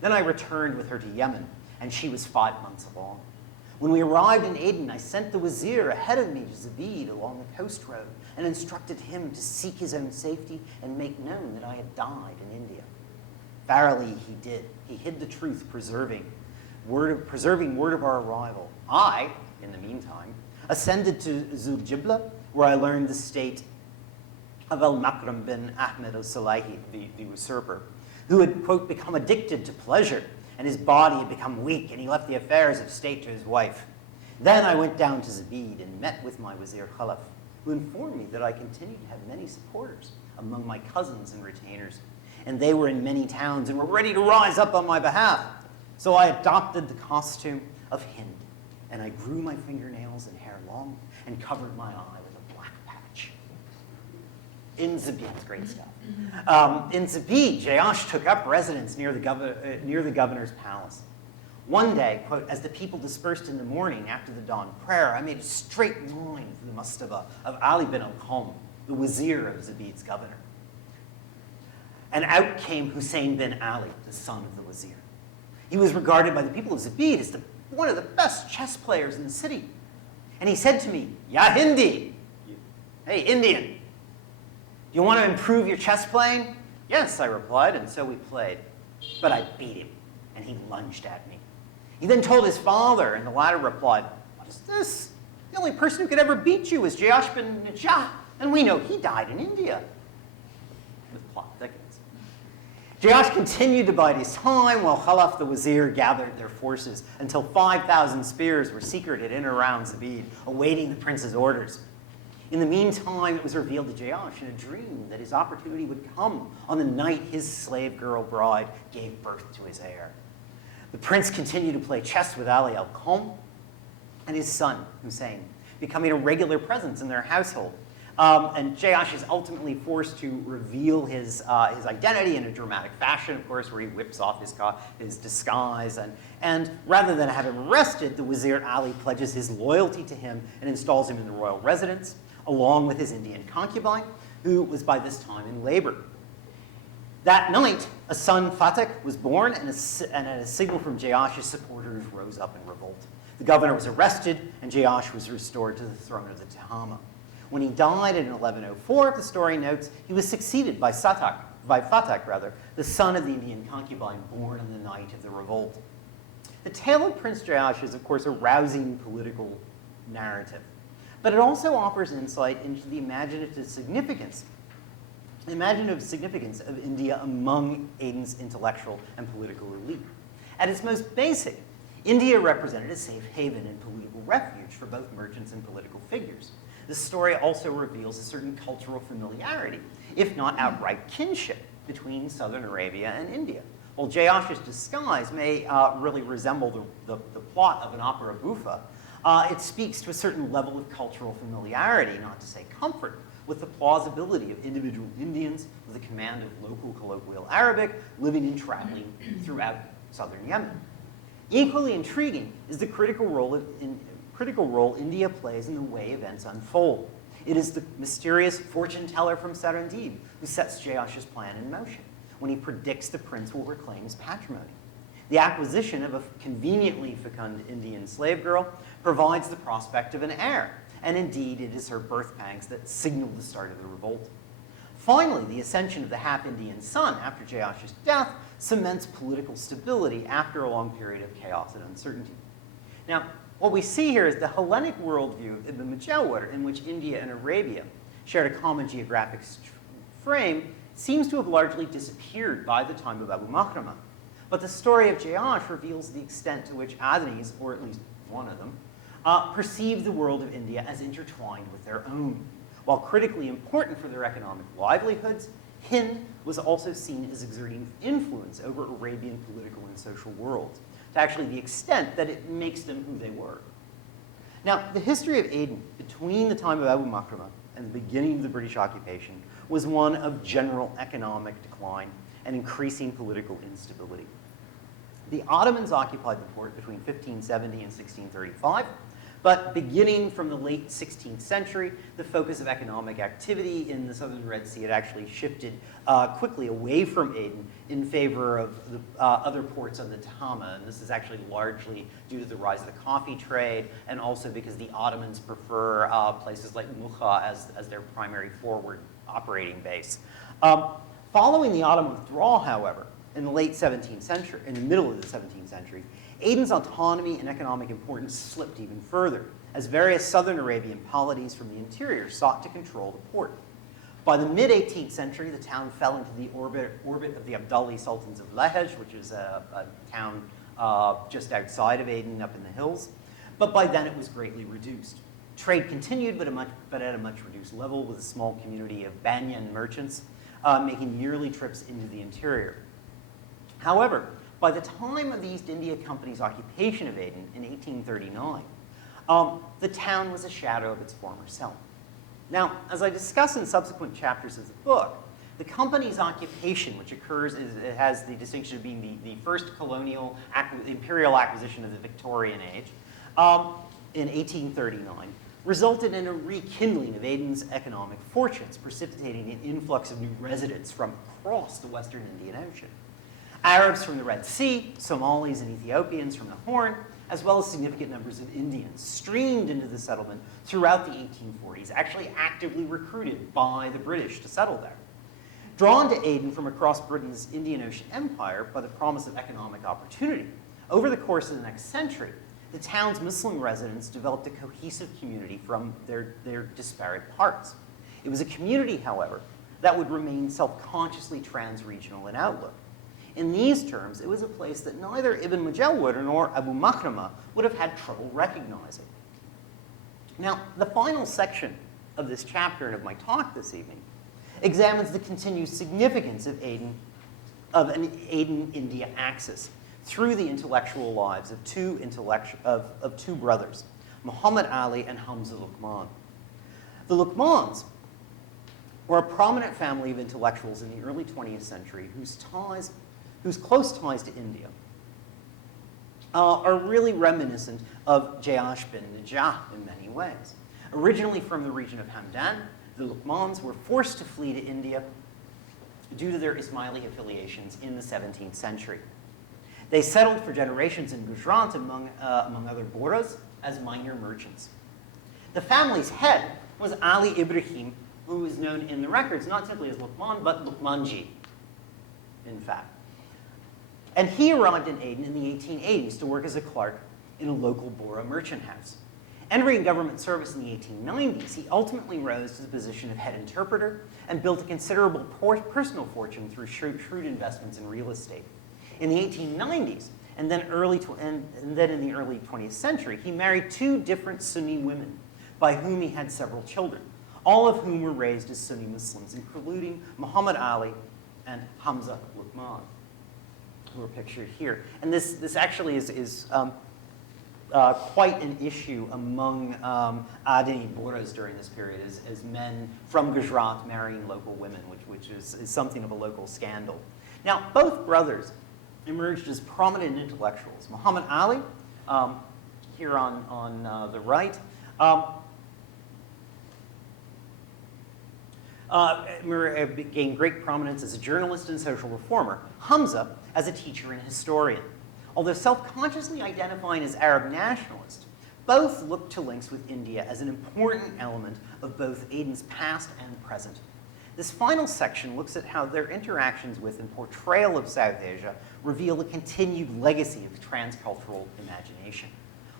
Then I returned with her to Yemen, and she was 5 months along. When we arrived in Aden, I sent the vizier ahead of me to Zabid along the coast road and instructed him to seek his own safety and make known that I had died in India. Verily, he did. He hid the truth, preserving word of our arrival. I, in the meantime, ascended to Zul-Jibla, where I learned the state of al-Makram bin Ahmed al-Salahi, the usurper, who had, quote, become addicted to pleasure, and his body had become weak, and he left the affairs of state to his wife. Then I went down to Zabid and met with my vizier Khalaf, who informed me that I continued to have many supporters among my cousins and retainers, and they were in many towns and were ready to rise up on my behalf. So I adopted the costume of Hind, and I grew my fingernails and hair long and covered my eye with a black patch. In Zabid, that's great stuff. In Zabid, Ja'ash took up residence near the governor's palace. One day, quote, as the people dispersed in the morning after the dawn prayer, I made a straight line for the mastaba of Ali bin al-Qam, the vizier of Zabid's governor. And out came Hussein bin Ali, the son of the vizier. He was regarded by the people of Zabid as one of the best chess players in the city. And he said to me, Ya Hindi, hey, Indian, do you want to improve your chess playing? Yes, I replied, and so we played. But I beat him, and he lunged at me. He then told his father, and the latter replied, what is this? The only person who could ever beat you is Ja'ash bin Najah, and we know he died in India. With plot thickens. Ja'ash continued to bide his time while Khalaf the vizier gathered their forces until 5,000 spears were secreted in and around Zabid, awaiting the prince's orders. In the meantime, it was revealed to Ja'ash in a dream that his opportunity would come on the night his slave girl bride gave birth to his heir. The prince continued to play chess with Ali al-Qam and his son, Hussein, becoming a regular presence in their household. And Ja'ash is ultimately forced to reveal his identity in a dramatic fashion, of course, where he whips off his disguise. And rather than have him arrested, the vizier Ali pledges his loyalty to him and installs him in the royal residence, along with his Indian concubine, who was by this time in labor. That night, a son, Fatek, was born, and at a signal from Ja'ash, his supporters rose up in revolt. The governor was arrested, and Ja'ash was restored to the throne of the Tehama. When he died in 1104, the story notes, he was succeeded by Fatek, the son of the Indian concubine born on the night of the revolt. The tale of Prince Ja'ash is, of course, a rousing political narrative, but it also offers insight into the imaginative significance of India among Aden's intellectual and political elite. At its most basic, India represented a safe haven and political refuge for both merchants and political figures. The story also reveals a certain cultural familiarity, if not outright kinship, between Southern Arabia and India. While Ja'ash's disguise may really resemble the plot of an opera buffa, it speaks to a certain level of cultural familiarity, not to say comfort, with the plausibility of individual Indians with a command of local colloquial Arabic living and traveling throughout southern Yemen. Equally intriguing is the critical role India plays in the way events unfold. It is the mysterious fortune teller from Sarandib who sets Ja'ash's plan in motion when he predicts the prince will reclaim his patrimony. The acquisition of a conveniently fecund Indian slave girl provides the prospect of an heir, and indeed it is her birth pangs that signal the start of the revolt. Finally, the ascension of the half-Indian son after Ja'ash's death cements political stability after a long period of chaos and uncertainty. Now, what we see here is the Hellenic worldview of Ibn Majawar, in which India and Arabia shared a common geographic frame, seems to have largely disappeared by the time of Abu Makramah. But the story of Hejaz reveals the extent to which Adenis, or at least one of them, perceived the world of India as intertwined with their own. While critically important for their economic livelihoods, Hind was also seen as exerting influence over Arabian political and social worlds, to actually the extent that it makes them who they were. Now, the history of Aden between the time of Abu Makramah and the beginning of the British occupation was one of general economic decline and increasing political instability. The Ottomans occupied the port between 1570 and 1635, but beginning from the late 16th century, the focus of economic activity in the southern Red Sea had actually shifted quickly away from Aden in favor of the other ports on the Tama. And this is actually largely due to the rise of the coffee trade, and also because the Ottomans prefer places like Mucha as their primary forward operating base. Following the Ottoman withdrawal, however, in the late 17th century, in the middle of the 17th century, Aden's autonomy and economic importance slipped even further, as various southern Arabian polities from the interior sought to control the port. By the mid-18th century, the town fell into the orbit of the Abdali Sultans of Lehej, which is a town just outside of Aden, up in the hills. But by then, it was greatly reduced. Trade continued, but at a much reduced level, with a small community of Banyan merchants making yearly trips into the interior. However, by the time of the East India Company's occupation of Aden in 1839, the town was a shadow of its former self. Now, as I discuss in subsequent chapters of the book, the company's occupation, which occurs, it has the distinction of being the first colonial imperial acquisition of the Victorian age, in 1839, resulted in a rekindling of Aden's economic fortunes, precipitating an influx of new residents from across the western Indian Ocean. Arabs from the Red Sea, Somalis and Ethiopians from the Horn, as well as significant numbers of Indians, streamed into the settlement throughout the 1840s, actually actively recruited by the British to settle there. Drawn to Aden from across Britain's Indian Ocean Empire by the promise of economic opportunity, over the course of the next century, the town's Muslim residents developed a cohesive community from their disparate parts. It was a community, however, that would remain self-consciously trans-regional in outlook. In these terms, it was a place that neither Ibn Mujawwid nor Abu Makramah would have had trouble recognizing. Now, the final section of this chapter and of my talk this evening examines the continued significance of an Aden-India axis through the intellectual lives of two brothers, Muhammad Ali and Hamza Luqman. The Luqmans were a prominent family of intellectuals in the early 20th century whose close ties to India are really reminiscent of Jayash bin Najah in many ways. Originally from the region of Hamdan, the Luqmans were forced to flee to India due to their Ismaili affiliations in the 17th century. They settled for generations in Gujarat, among other boroughs, as minor merchants. The family's head was Ali Ibrahim, who is known in the records not simply as Luqman, but Luqmanji, in fact. And he arrived in Aden in the 1880s to work as a clerk in a local borough merchant house. Entering government service in the 1890s, he ultimately rose to the position of head interpreter and built a considerable personal fortune through shrewd investments in real estate. In the 1890s, and then in the early 20th century, he married two different Sunni women by whom he had several children, all of whom were raised as Sunni Muslims, including Muhammad Ali and Hamza Luqman, who are pictured here. And this actually is quite an issue among Adeni boroughs during this period, as men from Gujarat marrying local women, which is something of a local scandal. Now, both brothers emerged as prominent intellectuals. Muhammad Ali, here on the right, gained great prominence as a journalist and social reformer. Hamza as a teacher and historian. Although self-consciously identifying as Arab nationalists, both looked to links with India as an important element of both Aden's past and present. This final section looks at how their interactions with and portrayal of South Asia reveal a continued legacy of transcultural imagination.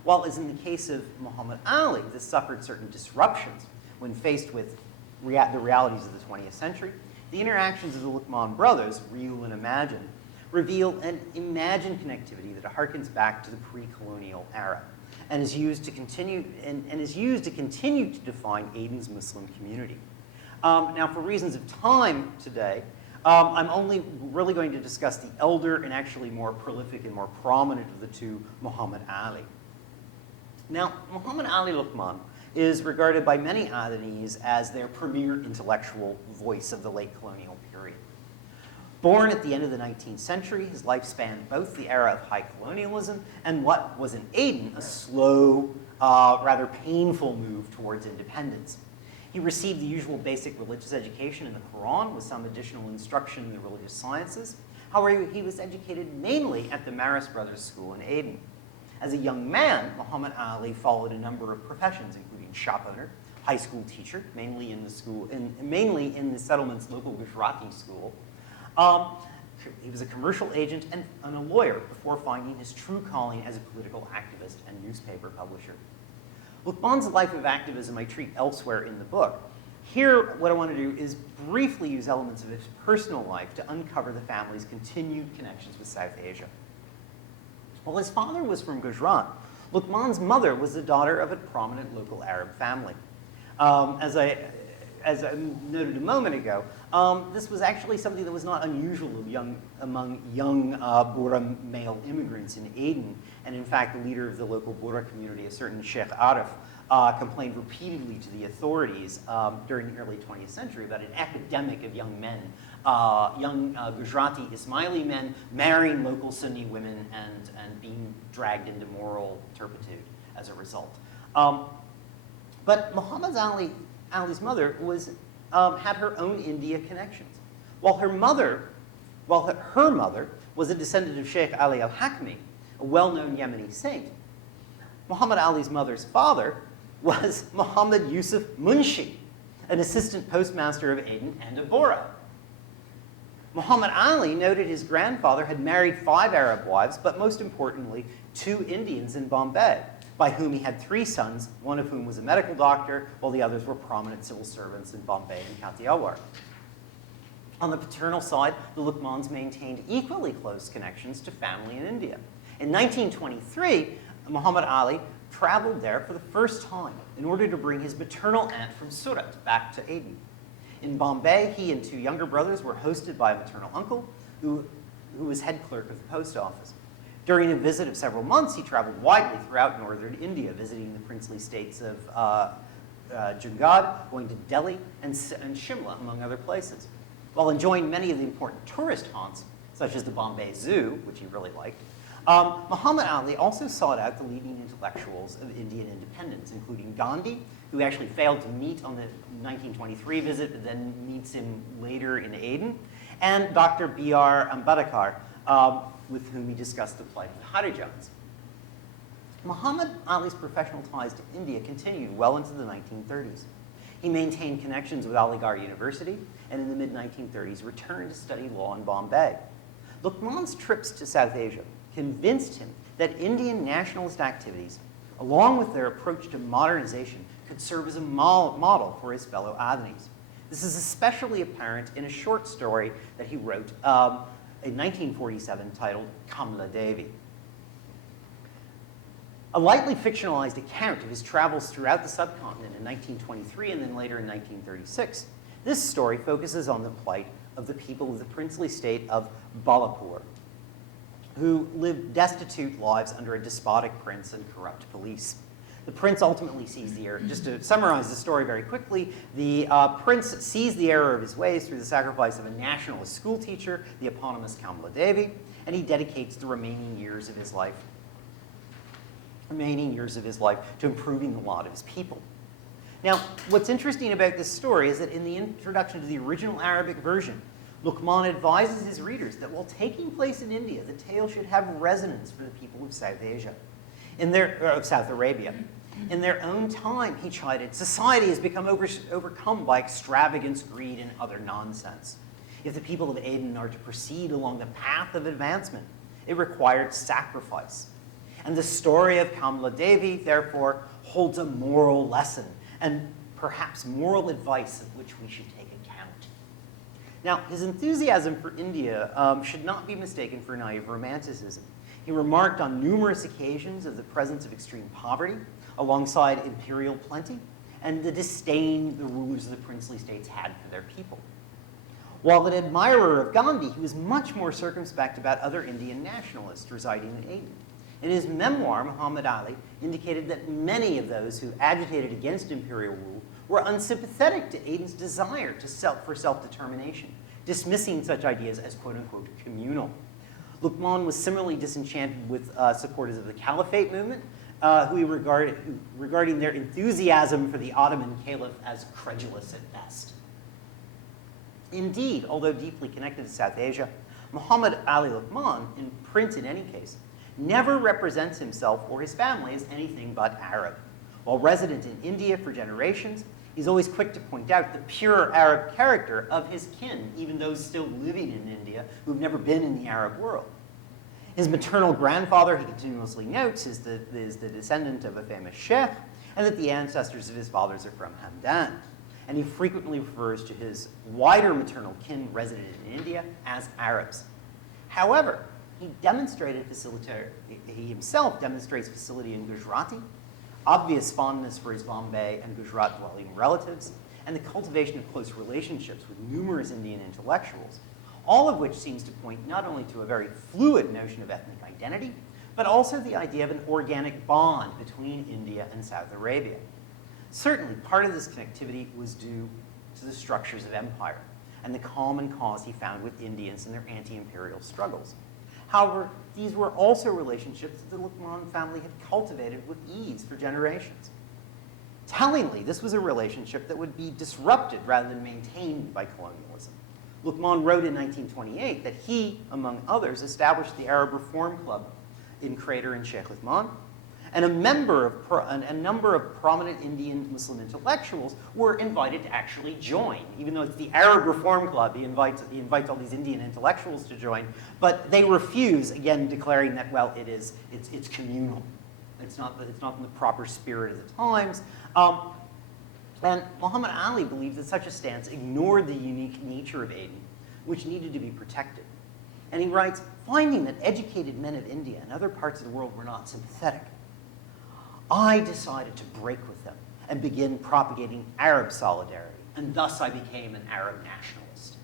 While, as in the case of Muhammad Ali, this suffered certain disruptions when faced with the realities of the 20th century, The interactions of the Luqman brothers, real and imagined, reveal an imagined connectivity that harkens back to the pre-colonial era and is used to continue to define Aden's Muslim community. Now, for reasons of time today, I'm only really going to discuss the elder and actually more prolific and more prominent of the two, Muhammad Ali. Now, Muhammad Ali Luqman is regarded by many Adenese as their premier intellectual voice of the late colonial period. Born at the end of the 19th century, his life spanned both the era of high colonialism and what was in Aden a slow, rather painful move towards independence. He received the usual basic religious education in the Quran with some additional instruction in the religious sciences. However, he was educated mainly at the Marist Brothers School in Aden. As a young man, Muhammad Ali followed a number of professions, including shop owner, high school teacher, mainly in the settlement's local Gujarati school. He was a commercial agent and a lawyer before finding his true calling as a political activist and newspaper publisher. Luqman's life of activism I treat elsewhere in the book. Here, what I want to do is briefly use elements of his personal life to uncover the family's continued connections with South Asia. While his father was from Gujarat, Luqman's mother was the daughter of a prominent local Arab family. As I noted a moment ago, this was actually something that was not unusual among young Bohra male immigrants in Aden. And in fact, the leader of the local Bohra community, a certain Sheikh Arif, complained repeatedly to the authorities during the early 20th century about an epidemic of young men, young Gujarati Ismaili men marrying local Sunni women and being dragged into moral turpitude as a result. But Muhammad Ali's mother had her own India connections. While her mother was a descendant of Sheikh Ali al-Hakmi, a well-known Yemeni saint, Muhammad Ali's mother's father was Muhammad Yusuf Munshi, an assistant postmaster of Aden and of Bohra. Muhammad Ali noted his grandfather had married 5 Arab wives, but most importantly, 2 Indians in Bombay, by whom he had 3 sons, one of whom was a medical doctor, while the others were prominent civil servants in Bombay and Kathiawar. On the paternal side, the Luqmans maintained equally close connections to family in India. In 1923, Muhammad Ali traveled there for the first time in order to bring his maternal aunt from Surat back to Aden. In Bombay, he and 2 younger brothers were hosted by a maternal uncle who was head clerk of the post office. During a visit of several months, he traveled widely throughout northern India, visiting the princely states of Junagadh, going to Delhi and Shimla, among other places. While enjoying many of the important tourist haunts, such as the Bombay Zoo, which he really liked, Muhammad Ali also sought out the leading intellectuals of Indian independence, including Gandhi, who actually failed to meet on the 1923 visit, but then meets him later in Aden, and Dr. B.R. Ambedkar, with whom he discussed the plight of the Hejaz. Muhammad Ali's professional ties to India continued well into the 1930s. He maintained connections with Aligarh University, and in the mid-1930s returned to study law in Bombay. Luqman's trips to South Asia convinced him that Indian nationalist activities, along with their approach to modernization, could serve as a model for his fellow Adenese. This is especially apparent in a short story that he wrote in 1947 titled Kamla Devi. A lightly fictionalized account of his travels throughout the subcontinent in 1923 and then later in 1936, this story focuses on the plight of the people of the princely state of Balapur, who lived destitute lives under a despotic prince and corrupt police. The prince ultimately sees the error. Just to summarize the story very quickly, the prince sees the error of his ways through the sacrifice of a nationalist school teacher, the eponymous Kamla Devi, and he dedicates the remaining years of his life to improving the lot of his people. Now, what's interesting about this story is that in the introduction to the original Arabic version, Luqman advises his readers that while taking place in India, the tale should have resonance for the people of South Asia, of South Arabia. In their own time, he chided, society has become overcome by extravagance, greed, and other nonsense. If the people of Aden are to proceed along the path of advancement, it required sacrifice. And the story of Kamla Devi, therefore, holds a moral lesson and perhaps moral advice of which we should take account. Now, his enthusiasm for India should not be mistaken for naive romanticism. He remarked on numerous occasions of the presence of extreme poverty alongside imperial plenty and the disdain the rulers of the princely states had for their people. While an admirer of Gandhi, he was much more circumspect about other Indian nationalists residing in Aden. In his memoir, Muhammad Ali indicated that many of those who agitated against imperial rule were unsympathetic to Aden's desire for self-determination, dismissing such ideas as quote-unquote communal. Luqman was similarly disenchanted with supporters of the Caliphate movement, regarding their enthusiasm for the Ottoman Caliph as credulous at best. Indeed, although deeply connected to South Asia, Muhammad Ali Luqman, in print in any case, never represents himself or his family as anything but Arab. While resident in India for generations, he's always quick to point out the pure Arab character of his kin, even those still living in India who've never been in the Arab world. His maternal grandfather, he continuously notes, is the descendant of a famous sheikh, and that the ancestors of his fathers are from Hamdan. And he frequently refers to his wider maternal kin resident in India as Arabs. However, he himself demonstrates facility in Gujarati, obvious fondness for his Bombay and Gujarat-dwelling relatives, and the cultivation of close relationships with numerous Indian intellectuals, all of which seems to point not only to a very fluid notion of ethnic identity, but also the idea of an organic bond between India and South Arabia. Certainly, part of this connectivity was due to the structures of empire and the common cause he found with Indians in their anti-imperial struggles. However, these were also relationships that the Luqman family had cultivated with ease for generations. Tellingly, this was a relationship that would be disrupted rather than maintained by colonialism. Luqman wrote in 1928 that he, among others, established the Arab Reform Club in Crater in Sheikh Luqman, and a number of prominent Indian Muslim intellectuals were invited to actually join. Even though it's the Arab Reform Club, he invites all these Indian intellectuals to join, but they refuse, again declaring that, well, it's communal. It's not in the proper spirit of the times. And Muhammad Ali believed that such a stance ignored the unique nature of Aden, which needed to be protected. And he writes, finding that educated men of India and other parts of the world were not sympathetic, I decided to break with them and begin propagating Arab solidarity, and thus I became an Arab nationalist.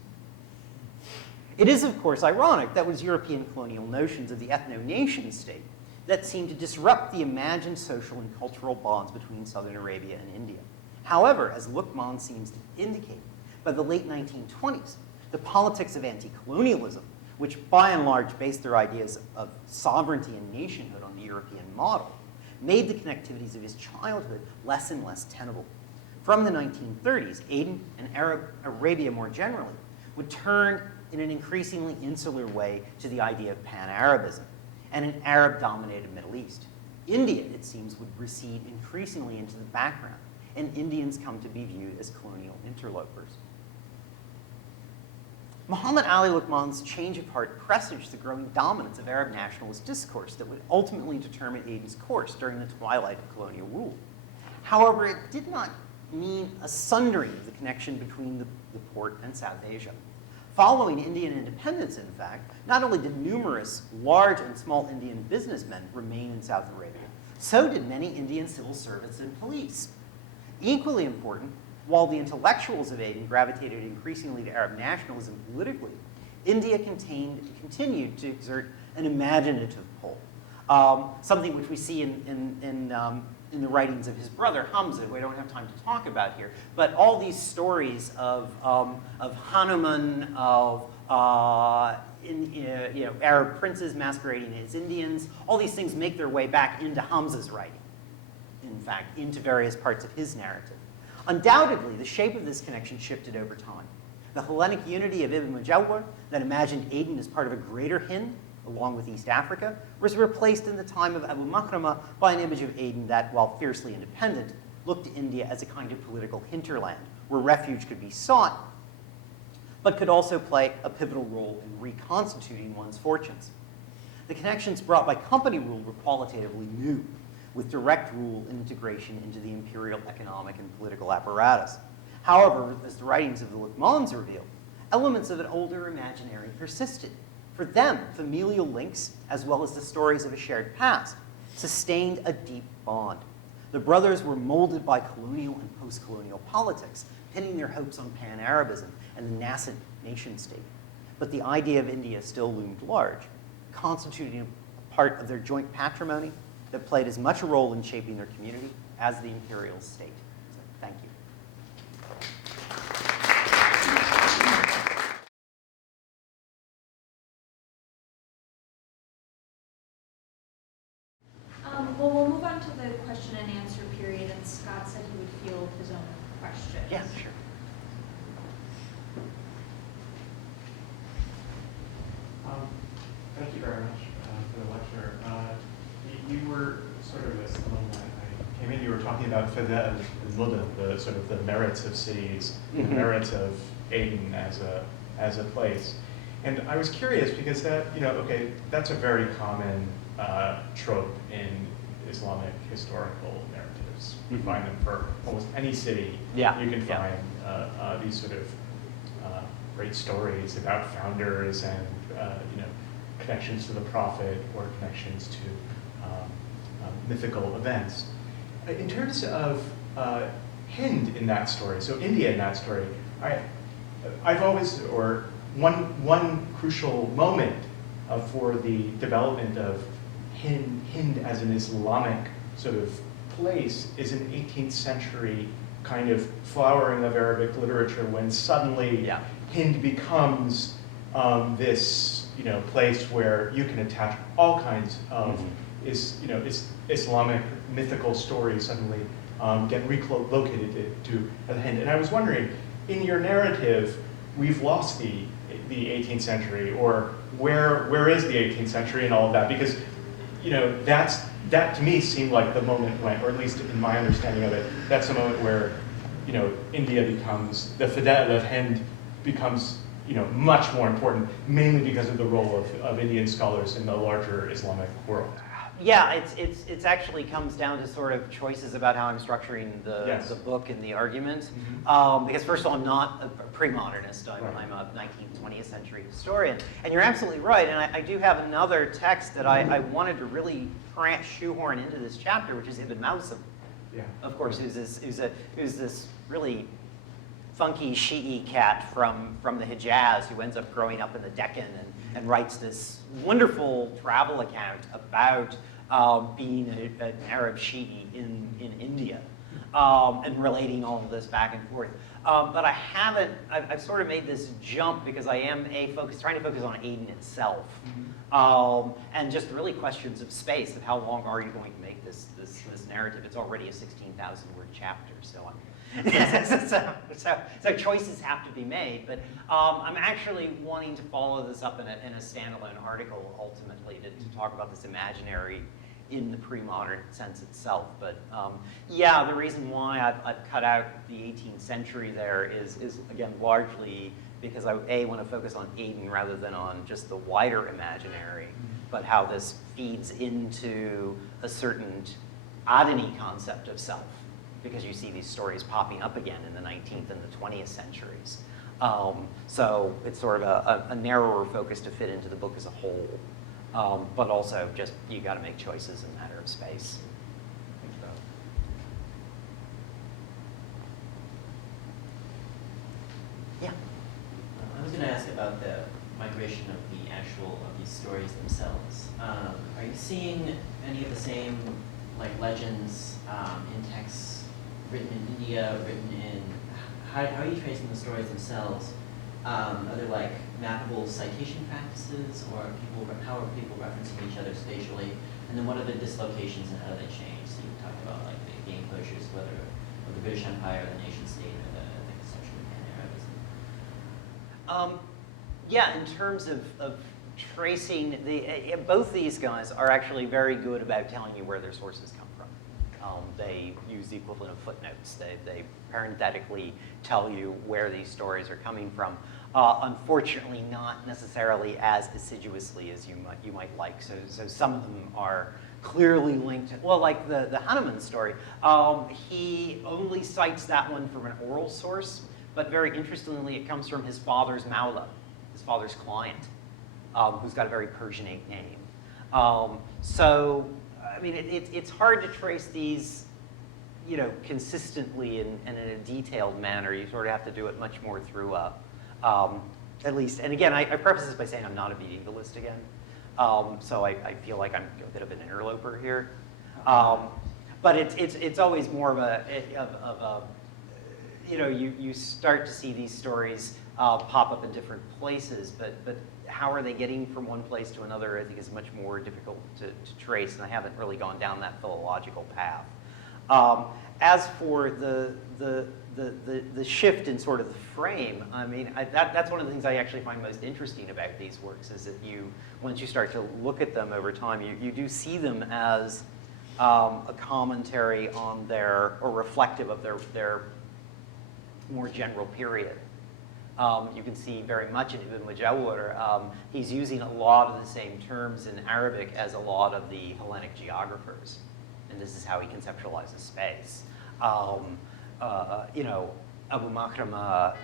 It is, of course, ironic that it was European colonial notions of the ethno-nation state that seemed to disrupt the imagined social and cultural bonds between Southern Arabia and India. However, as Luqman seems to indicate, by the late 1920s, the politics of anti-colonialism, which by and large based their ideas of sovereignty and nationhood on the European model, made the connectivities of his childhood less and less tenable. From the 1930s, Aden and Arabia more generally would turn in an increasingly insular way to the idea of pan-Arabism and an Arab-dominated Middle East. India, it seems, would recede increasingly into the background, and Indians come to be viewed as colonial interlopers. Muhammad Ali Luqman's change of heart presaged the growing dominance of Arab nationalist discourse that would ultimately determine Aden's course during the twilight of colonial rule. However, it did not mean a sundering of the connection between the port and South Asia. Following Indian independence, in fact, not only did numerous large and small Indian businessmen remain in South Arabia, so did many Indian civil servants and police. Equally important, while the intellectuals of Aden gravitated increasingly to Arab nationalism politically, India continued to exert an imaginative pull, something which we see in the writings of his brother Hamza, who I don't have time to talk about here. But all these stories of Hanuman, of Arab princes masquerading as Indians, all these things make their way back into Hamza's writing, in fact, into various parts of his narrative. Undoubtedly, the shape of this connection shifted over time. The Hellenic unity of Ibn Mujawwar, that imagined Aden as part of a greater Hind, along with East Africa, was replaced in the time of Abu Makrama by an image of Aden that, while fiercely independent, looked to India as a kind of political hinterland, where refuge could be sought, but could also play a pivotal role in reconstituting one's fortunes. The connections brought by company rule were qualitatively new, with direct rule and integration into the imperial economic and political apparatus. However, as the writings of the Luqmans reveal, elements of an older imaginary persisted. For them, familial links, as well as the stories of a shared past, sustained a deep bond. The brothers were molded by colonial and post-colonial politics, pinning their hopes on pan-Arabism and the nascent nation-state. But the idea of India still loomed large, constituting a part of their joint patrimony that played as much a role in shaping their community as the imperial state. So, thank you. Well, we'll move on to the question and answer period, and Scott said he would field his own questions. Yeah, sure. Thank you very much for the lecture. You were sort of, when I came in, you were talking about Fida al-Mudan, the sort of the merits of cities, the merits of Aden as a place. And I was curious because that, okay, that's a very common trope in Islamic historical narratives. You find them for almost any city. Yeah. You can find these sort of great stories about founders and connections to the prophet or connections to mythical events. In terms of Hind in that story, so India in that story, I've always, or one crucial moment for the development of Hind as an Islamic sort of place is an 18th century kind of flowering of Arabic literature when suddenly Hind becomes this place where you can attach all kinds of Islamic mythical stories suddenly get relocated to the Hind. And I was wondering, in your narrative, we've lost the 18th century, or where is the 18th century and all of that? Because that to me seemed like the moment when, or at least in my understanding of it, that's the moment where India becomes, the Fida of Hind becomes much more important, mainly because of the role of Indian scholars in the larger Islamic world. Yeah, it's actually comes down to sort of choices about how I'm structuring the book and the argument. Because first of all, I'm not a pre-modernist. I'm a 19th, 20th century historian. And you're absolutely right. And I do have another text that I wanted to really shoehorn into this chapter, which is Ibn Mawsum. Yeah. Of course, who's this really funky Shi'i cat from the Hejaz who ends up growing up in the Deccan and writes this wonderful travel account about being an Arab Shi'i in India and relating all of this back and forth. But I've sort of made this jump because I am trying to focus on Aden itself. And just really questions of space, of how long are you going to make this narrative? It's already a 16,000 word chapter, so so choices have to be made. But I'm actually wanting to follow this up in a standalone article ultimately to talk about this imaginary in the pre-modern sense itself. But yeah, the reason why I've cut out the 18th century there is again largely because I want to focus on Aden rather than on just the wider imaginary, but how this feeds into a certain Adeni concept of self, because you see these stories popping up again in the 19th and the 20th centuries. So it's sort of a narrower focus to fit into the book as a whole, but also just you got to make choices in a matter of space. Yeah. I was going to ask about the migration of these stories themselves. Are you seeing any of the same legends in texts written in India, how are you tracing the stories themselves? Are there mappable citation practices, or how are people referencing each other spatially? And then what are the dislocations and how do they change? So you talked about the game closures, whether of the British Empire, the nation state, or the conception of pan-Arabism. Yeah, in terms of tracing, both these guys are actually very good about telling you where their sources come from. They use the equivalent of footnotes. They parenthetically tell you where these stories are coming from. Unfortunately, not necessarily as assiduously as you might like. So some of them are clearly linked. Well, like the Hanuman story, he only cites that one from an oral source, but very interestingly, it comes from his father's Mawla, his father's client, who's got a very Persianate name. So, I mean, it's hard to trace these, you know, consistently and in a detailed manner. You sort of have to do it much more through at least, and again, I preface this by saying I'm not a medievalist again, so I feel like I'm a bit of an interloper here. But it's always more of a you know, you start to see these stories pop up in different places, but how are they getting from one place to another, I think is much more difficult to trace, and I haven't really gone down that philological path. As for the shift in sort of the frame, I mean, that's one of the things I actually find most interesting about these works, is that once you start to look at them over time, you do see them as a commentary on or reflective of their more general period. You can see very much in Ibn Mujawwar, he's using a lot of the same terms in Arabic as a lot of the Hellenic geographers, and this is how he conceptualizes space. You know, Abu Makrama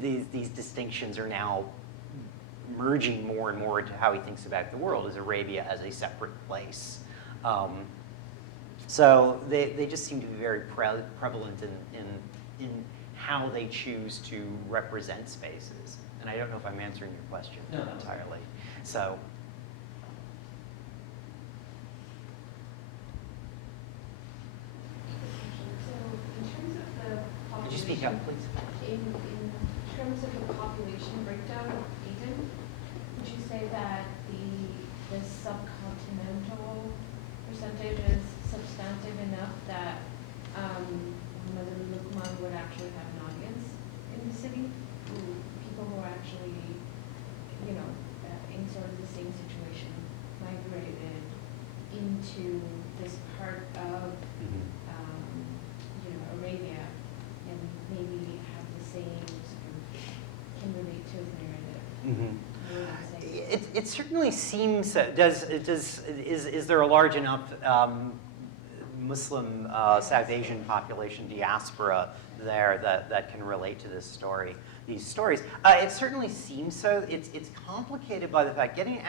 these distinctions are now merging more and more into how he thinks about the world, as Arabia as a separate place. So they just seem to be very prevalent in how they choose to represent spaces. And I don't know if I'm answering your question entirely. So. Could you speak up, please? In terms of the population breakdown of Aden, would you say that the subcontinental percentage is substantive enough that Mother Luqman would actually have an audience in the city? People who are actually, you know, in sort of the same situation, migrated into this part of, you know, Arabia, and maybe have the same sort of, can relate to his narrative. It certainly seems, is there a large enough Muslim South Asian population diaspora there that can relate to this story, these stories? It certainly seems so. It's complicated by the fact calculating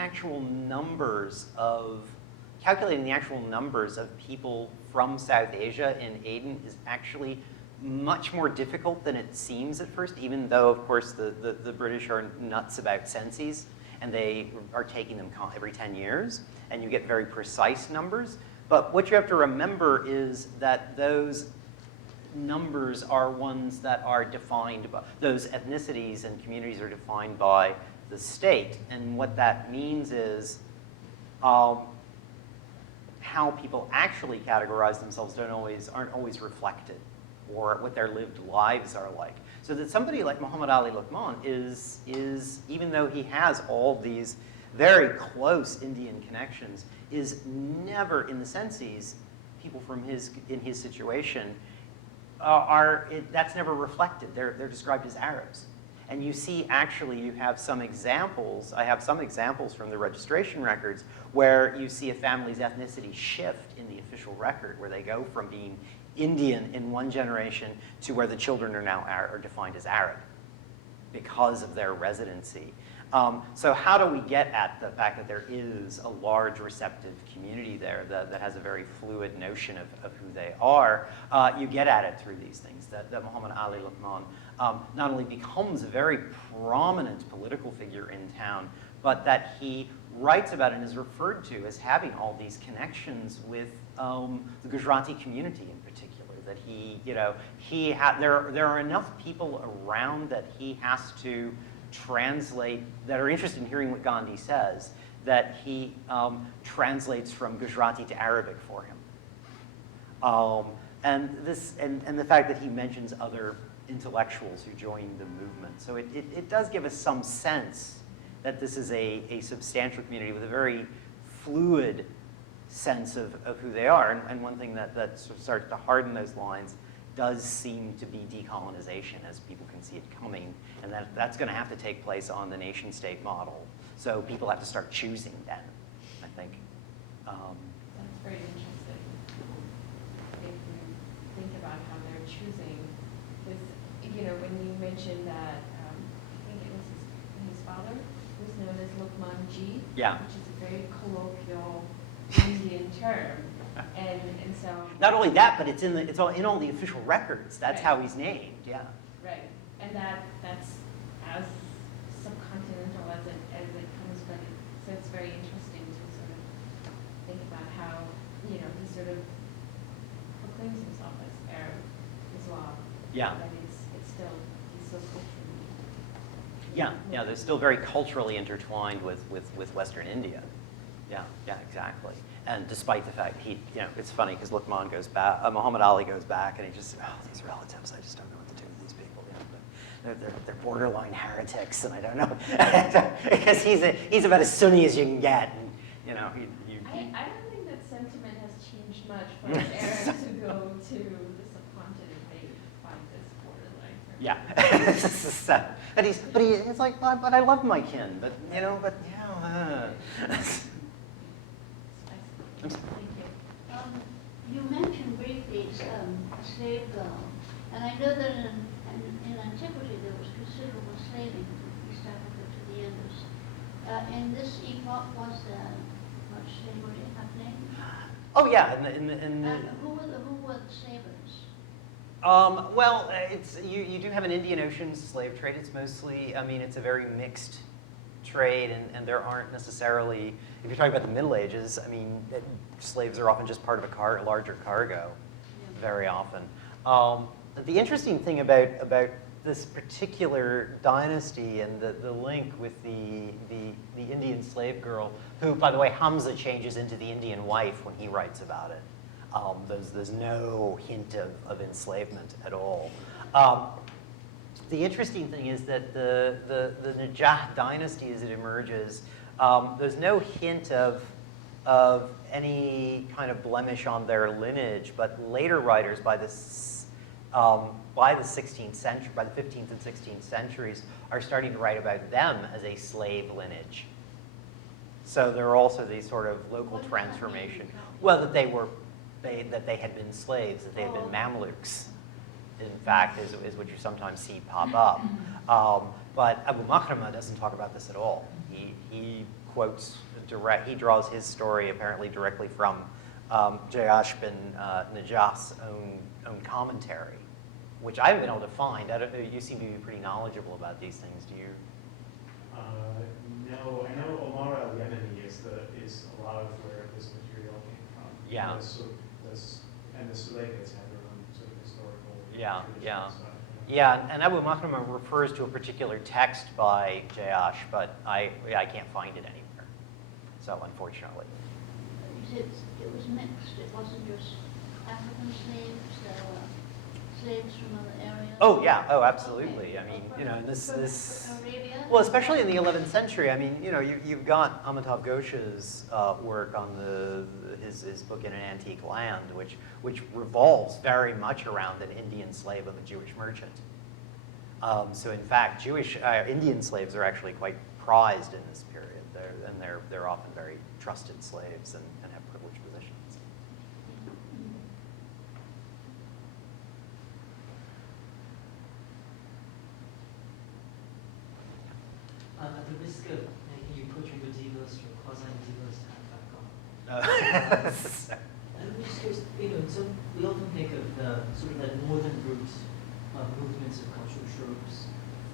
the actual numbers of people from South Asia in Aden is actually much more difficult than it seems at first, even though, of course, the British are nuts about censuses, and they are taking them every 10 years, and you get very precise numbers. But what you have to remember is that those numbers are ones that are defined by, those ethnicities and communities are defined by the state. And what that means is how people actually categorize themselves aren't always reflected, or what their lived lives are like. So that somebody like Muhammad Ali Luqman is even though he has all these very close Indian connections, is never in the censuses, people in his situation that's never reflected. They're described as Arabs. And you see, actually, you have some examples. I have some examples from the registration records where you see a family's ethnicity shift in the official record, where they go from being Indian in one generation to where the children are defined as Arab because of their residency. So how do we get at the fact that there is a large receptive community there that has a very fluid notion of who they are? You get at it through these things, that Muhammad Ali Luqman not only becomes a very prominent political figure in town, but that he writes about and is referred to as having all these connections with the Gujarati community in particular. That there are enough people around that he has to translate, that are interested in hearing what Gandhi says, that he translates from Gujarati to Arabic for him. And the fact that he mentions other intellectuals who joined the movement. So it does give us some sense that this is a substantial community with a very fluid sense of who they are. And one thing that sort of starts to harden those lines does seem to be decolonization, as people can see it coming. And that's going to have to take place on the nation-state model. So people have to start choosing then, I think. That's very interesting. If you think about how they're choosing with when you mentioned that, I think it was his father was known as Luqman G, Yeah. which is a very colloquial Indian term, and so. Not only that, but it's in all the official records. That's Right. how he's named. Yeah. Right, and that's as subcontinental as it comes, but so it's very interesting to sort of think about how, he sort of proclaims himself as Arab Islam. Yeah. But it's still, he's so culturally. Yeah. They're still very culturally intertwined with Western India. Yeah, exactly. And despite the fact it's funny because Luqman goes back, Muhammad Ali goes back, and he just, these relatives, I just don't know what to do with these people. They're borderline heretics, and I don't know because he's about as Sunni as you can get, and I don't think that sentiment has changed much for Arabs who go to the subcontinent. They find this borderline. Yeah. but he's like, but I love my kin, but Thank you. You mentioned briefly a slave girl, and I know that in antiquity there was considerable slaving from East Africa to the Indus. In this epoch, was there much slavery happening? Oh yeah, Who were the slavers? Well, you do have an Indian Ocean slave trade. It's mostly, it's a very mixed trade, and there aren't necessarily, if you're talking about the Middle Ages, slaves are often just part of a larger cargo, very often. The interesting thing about this particular dynasty and the link with the Indian slave girl, who, by the way, Hamza changes into the Indian wife when he writes about it. There's no hint of enslavement at all. The interesting thing is that the Najah dynasty, as it emerges, there's no hint of any kind of blemish on their lineage, but later writers by the 16th century, by the 15th and 16th centuries, are starting to write about them as a slave lineage. So there are also these sort of local transformation. Well, that they had been slaves, that they had been Mamluks. In fact, is what you sometimes see pop up. But Abu Makrama doesn't talk about this at all. He quotes he draws his story apparently directly from Hejaz bin Najah's own commentary, which I haven't been able to find. I don't know, you seem to be pretty knowledgeable about these things. Do you? No, I know Omar al-Yemeni is a lot of where this material came from. Yeah. And the Sulaykids have their own sort of historical Yeah. stuff. Yeah, and Abu Makrama refers to a particular text by Hejaz, but I can't find it anywhere. So unfortunately. You said it was mixed. It wasn't just African slaves. There were slaves from other areas. Oh yeah. Oh, absolutely. This. From Arabia? Well, especially in the 11th century. You've got Amitav Ghosh's work on his book In an Antique Land, which revolves very much around an Indian slave of a Jewish merchant. So in fact, Indian slaves are actually quite prized in this period. They're often very trusted slaves and have privileged positions. At the risk of making you put your medievalists or quasi-medievalists hat back on. I'm just curious, so we often think of the sort of that northern route of movements of cultural tropes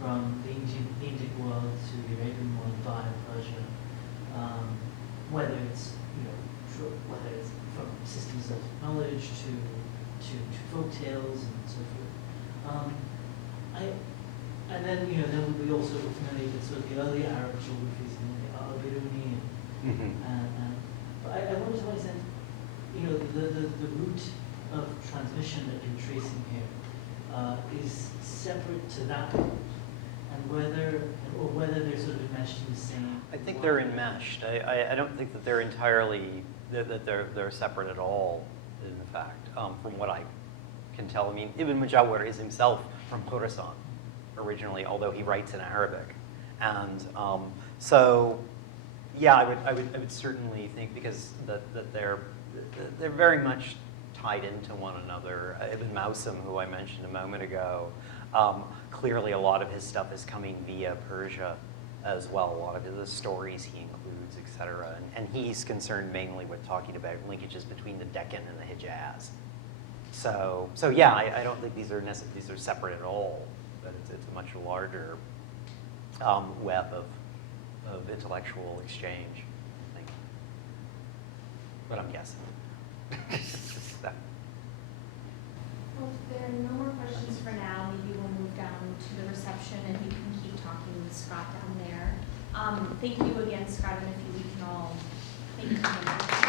from the Indic world to the Arabian world via Persia, whether it's from systems of knowledge to folk tales and so forth. And then we also familiar with sort of the early Arab geographies, the Al-Biruni, but I wonder to what extent, the route of transmission that you're tracing here is separate to that route, and whether they're sort of enmeshed in the same. I think they're enmeshed. I don't think that they're entirely they're separate at all. In fact, from what I can tell, Ibn Mujawwar is himself from Khorasan originally, although he writes in Arabic, and so yeah, I would certainly think because that they're very much tied into one another. Ibn Mawsum, who I mentioned a moment ago, Clearly, a lot of his stuff is coming via Persia as well. A lot of the stories he includes, et cetera. And he's concerned mainly with talking about linkages between the Deccan and the Hejaz. So yeah, I don't think these are separate at all, but it's a much larger web of intellectual exchange, I think. But I'm guessing. So. Well, if there are no more questions for now, maybe we'll move down to the reception and you can keep talking with Scott down there. Thank you again, Scott, and if we can all thank you.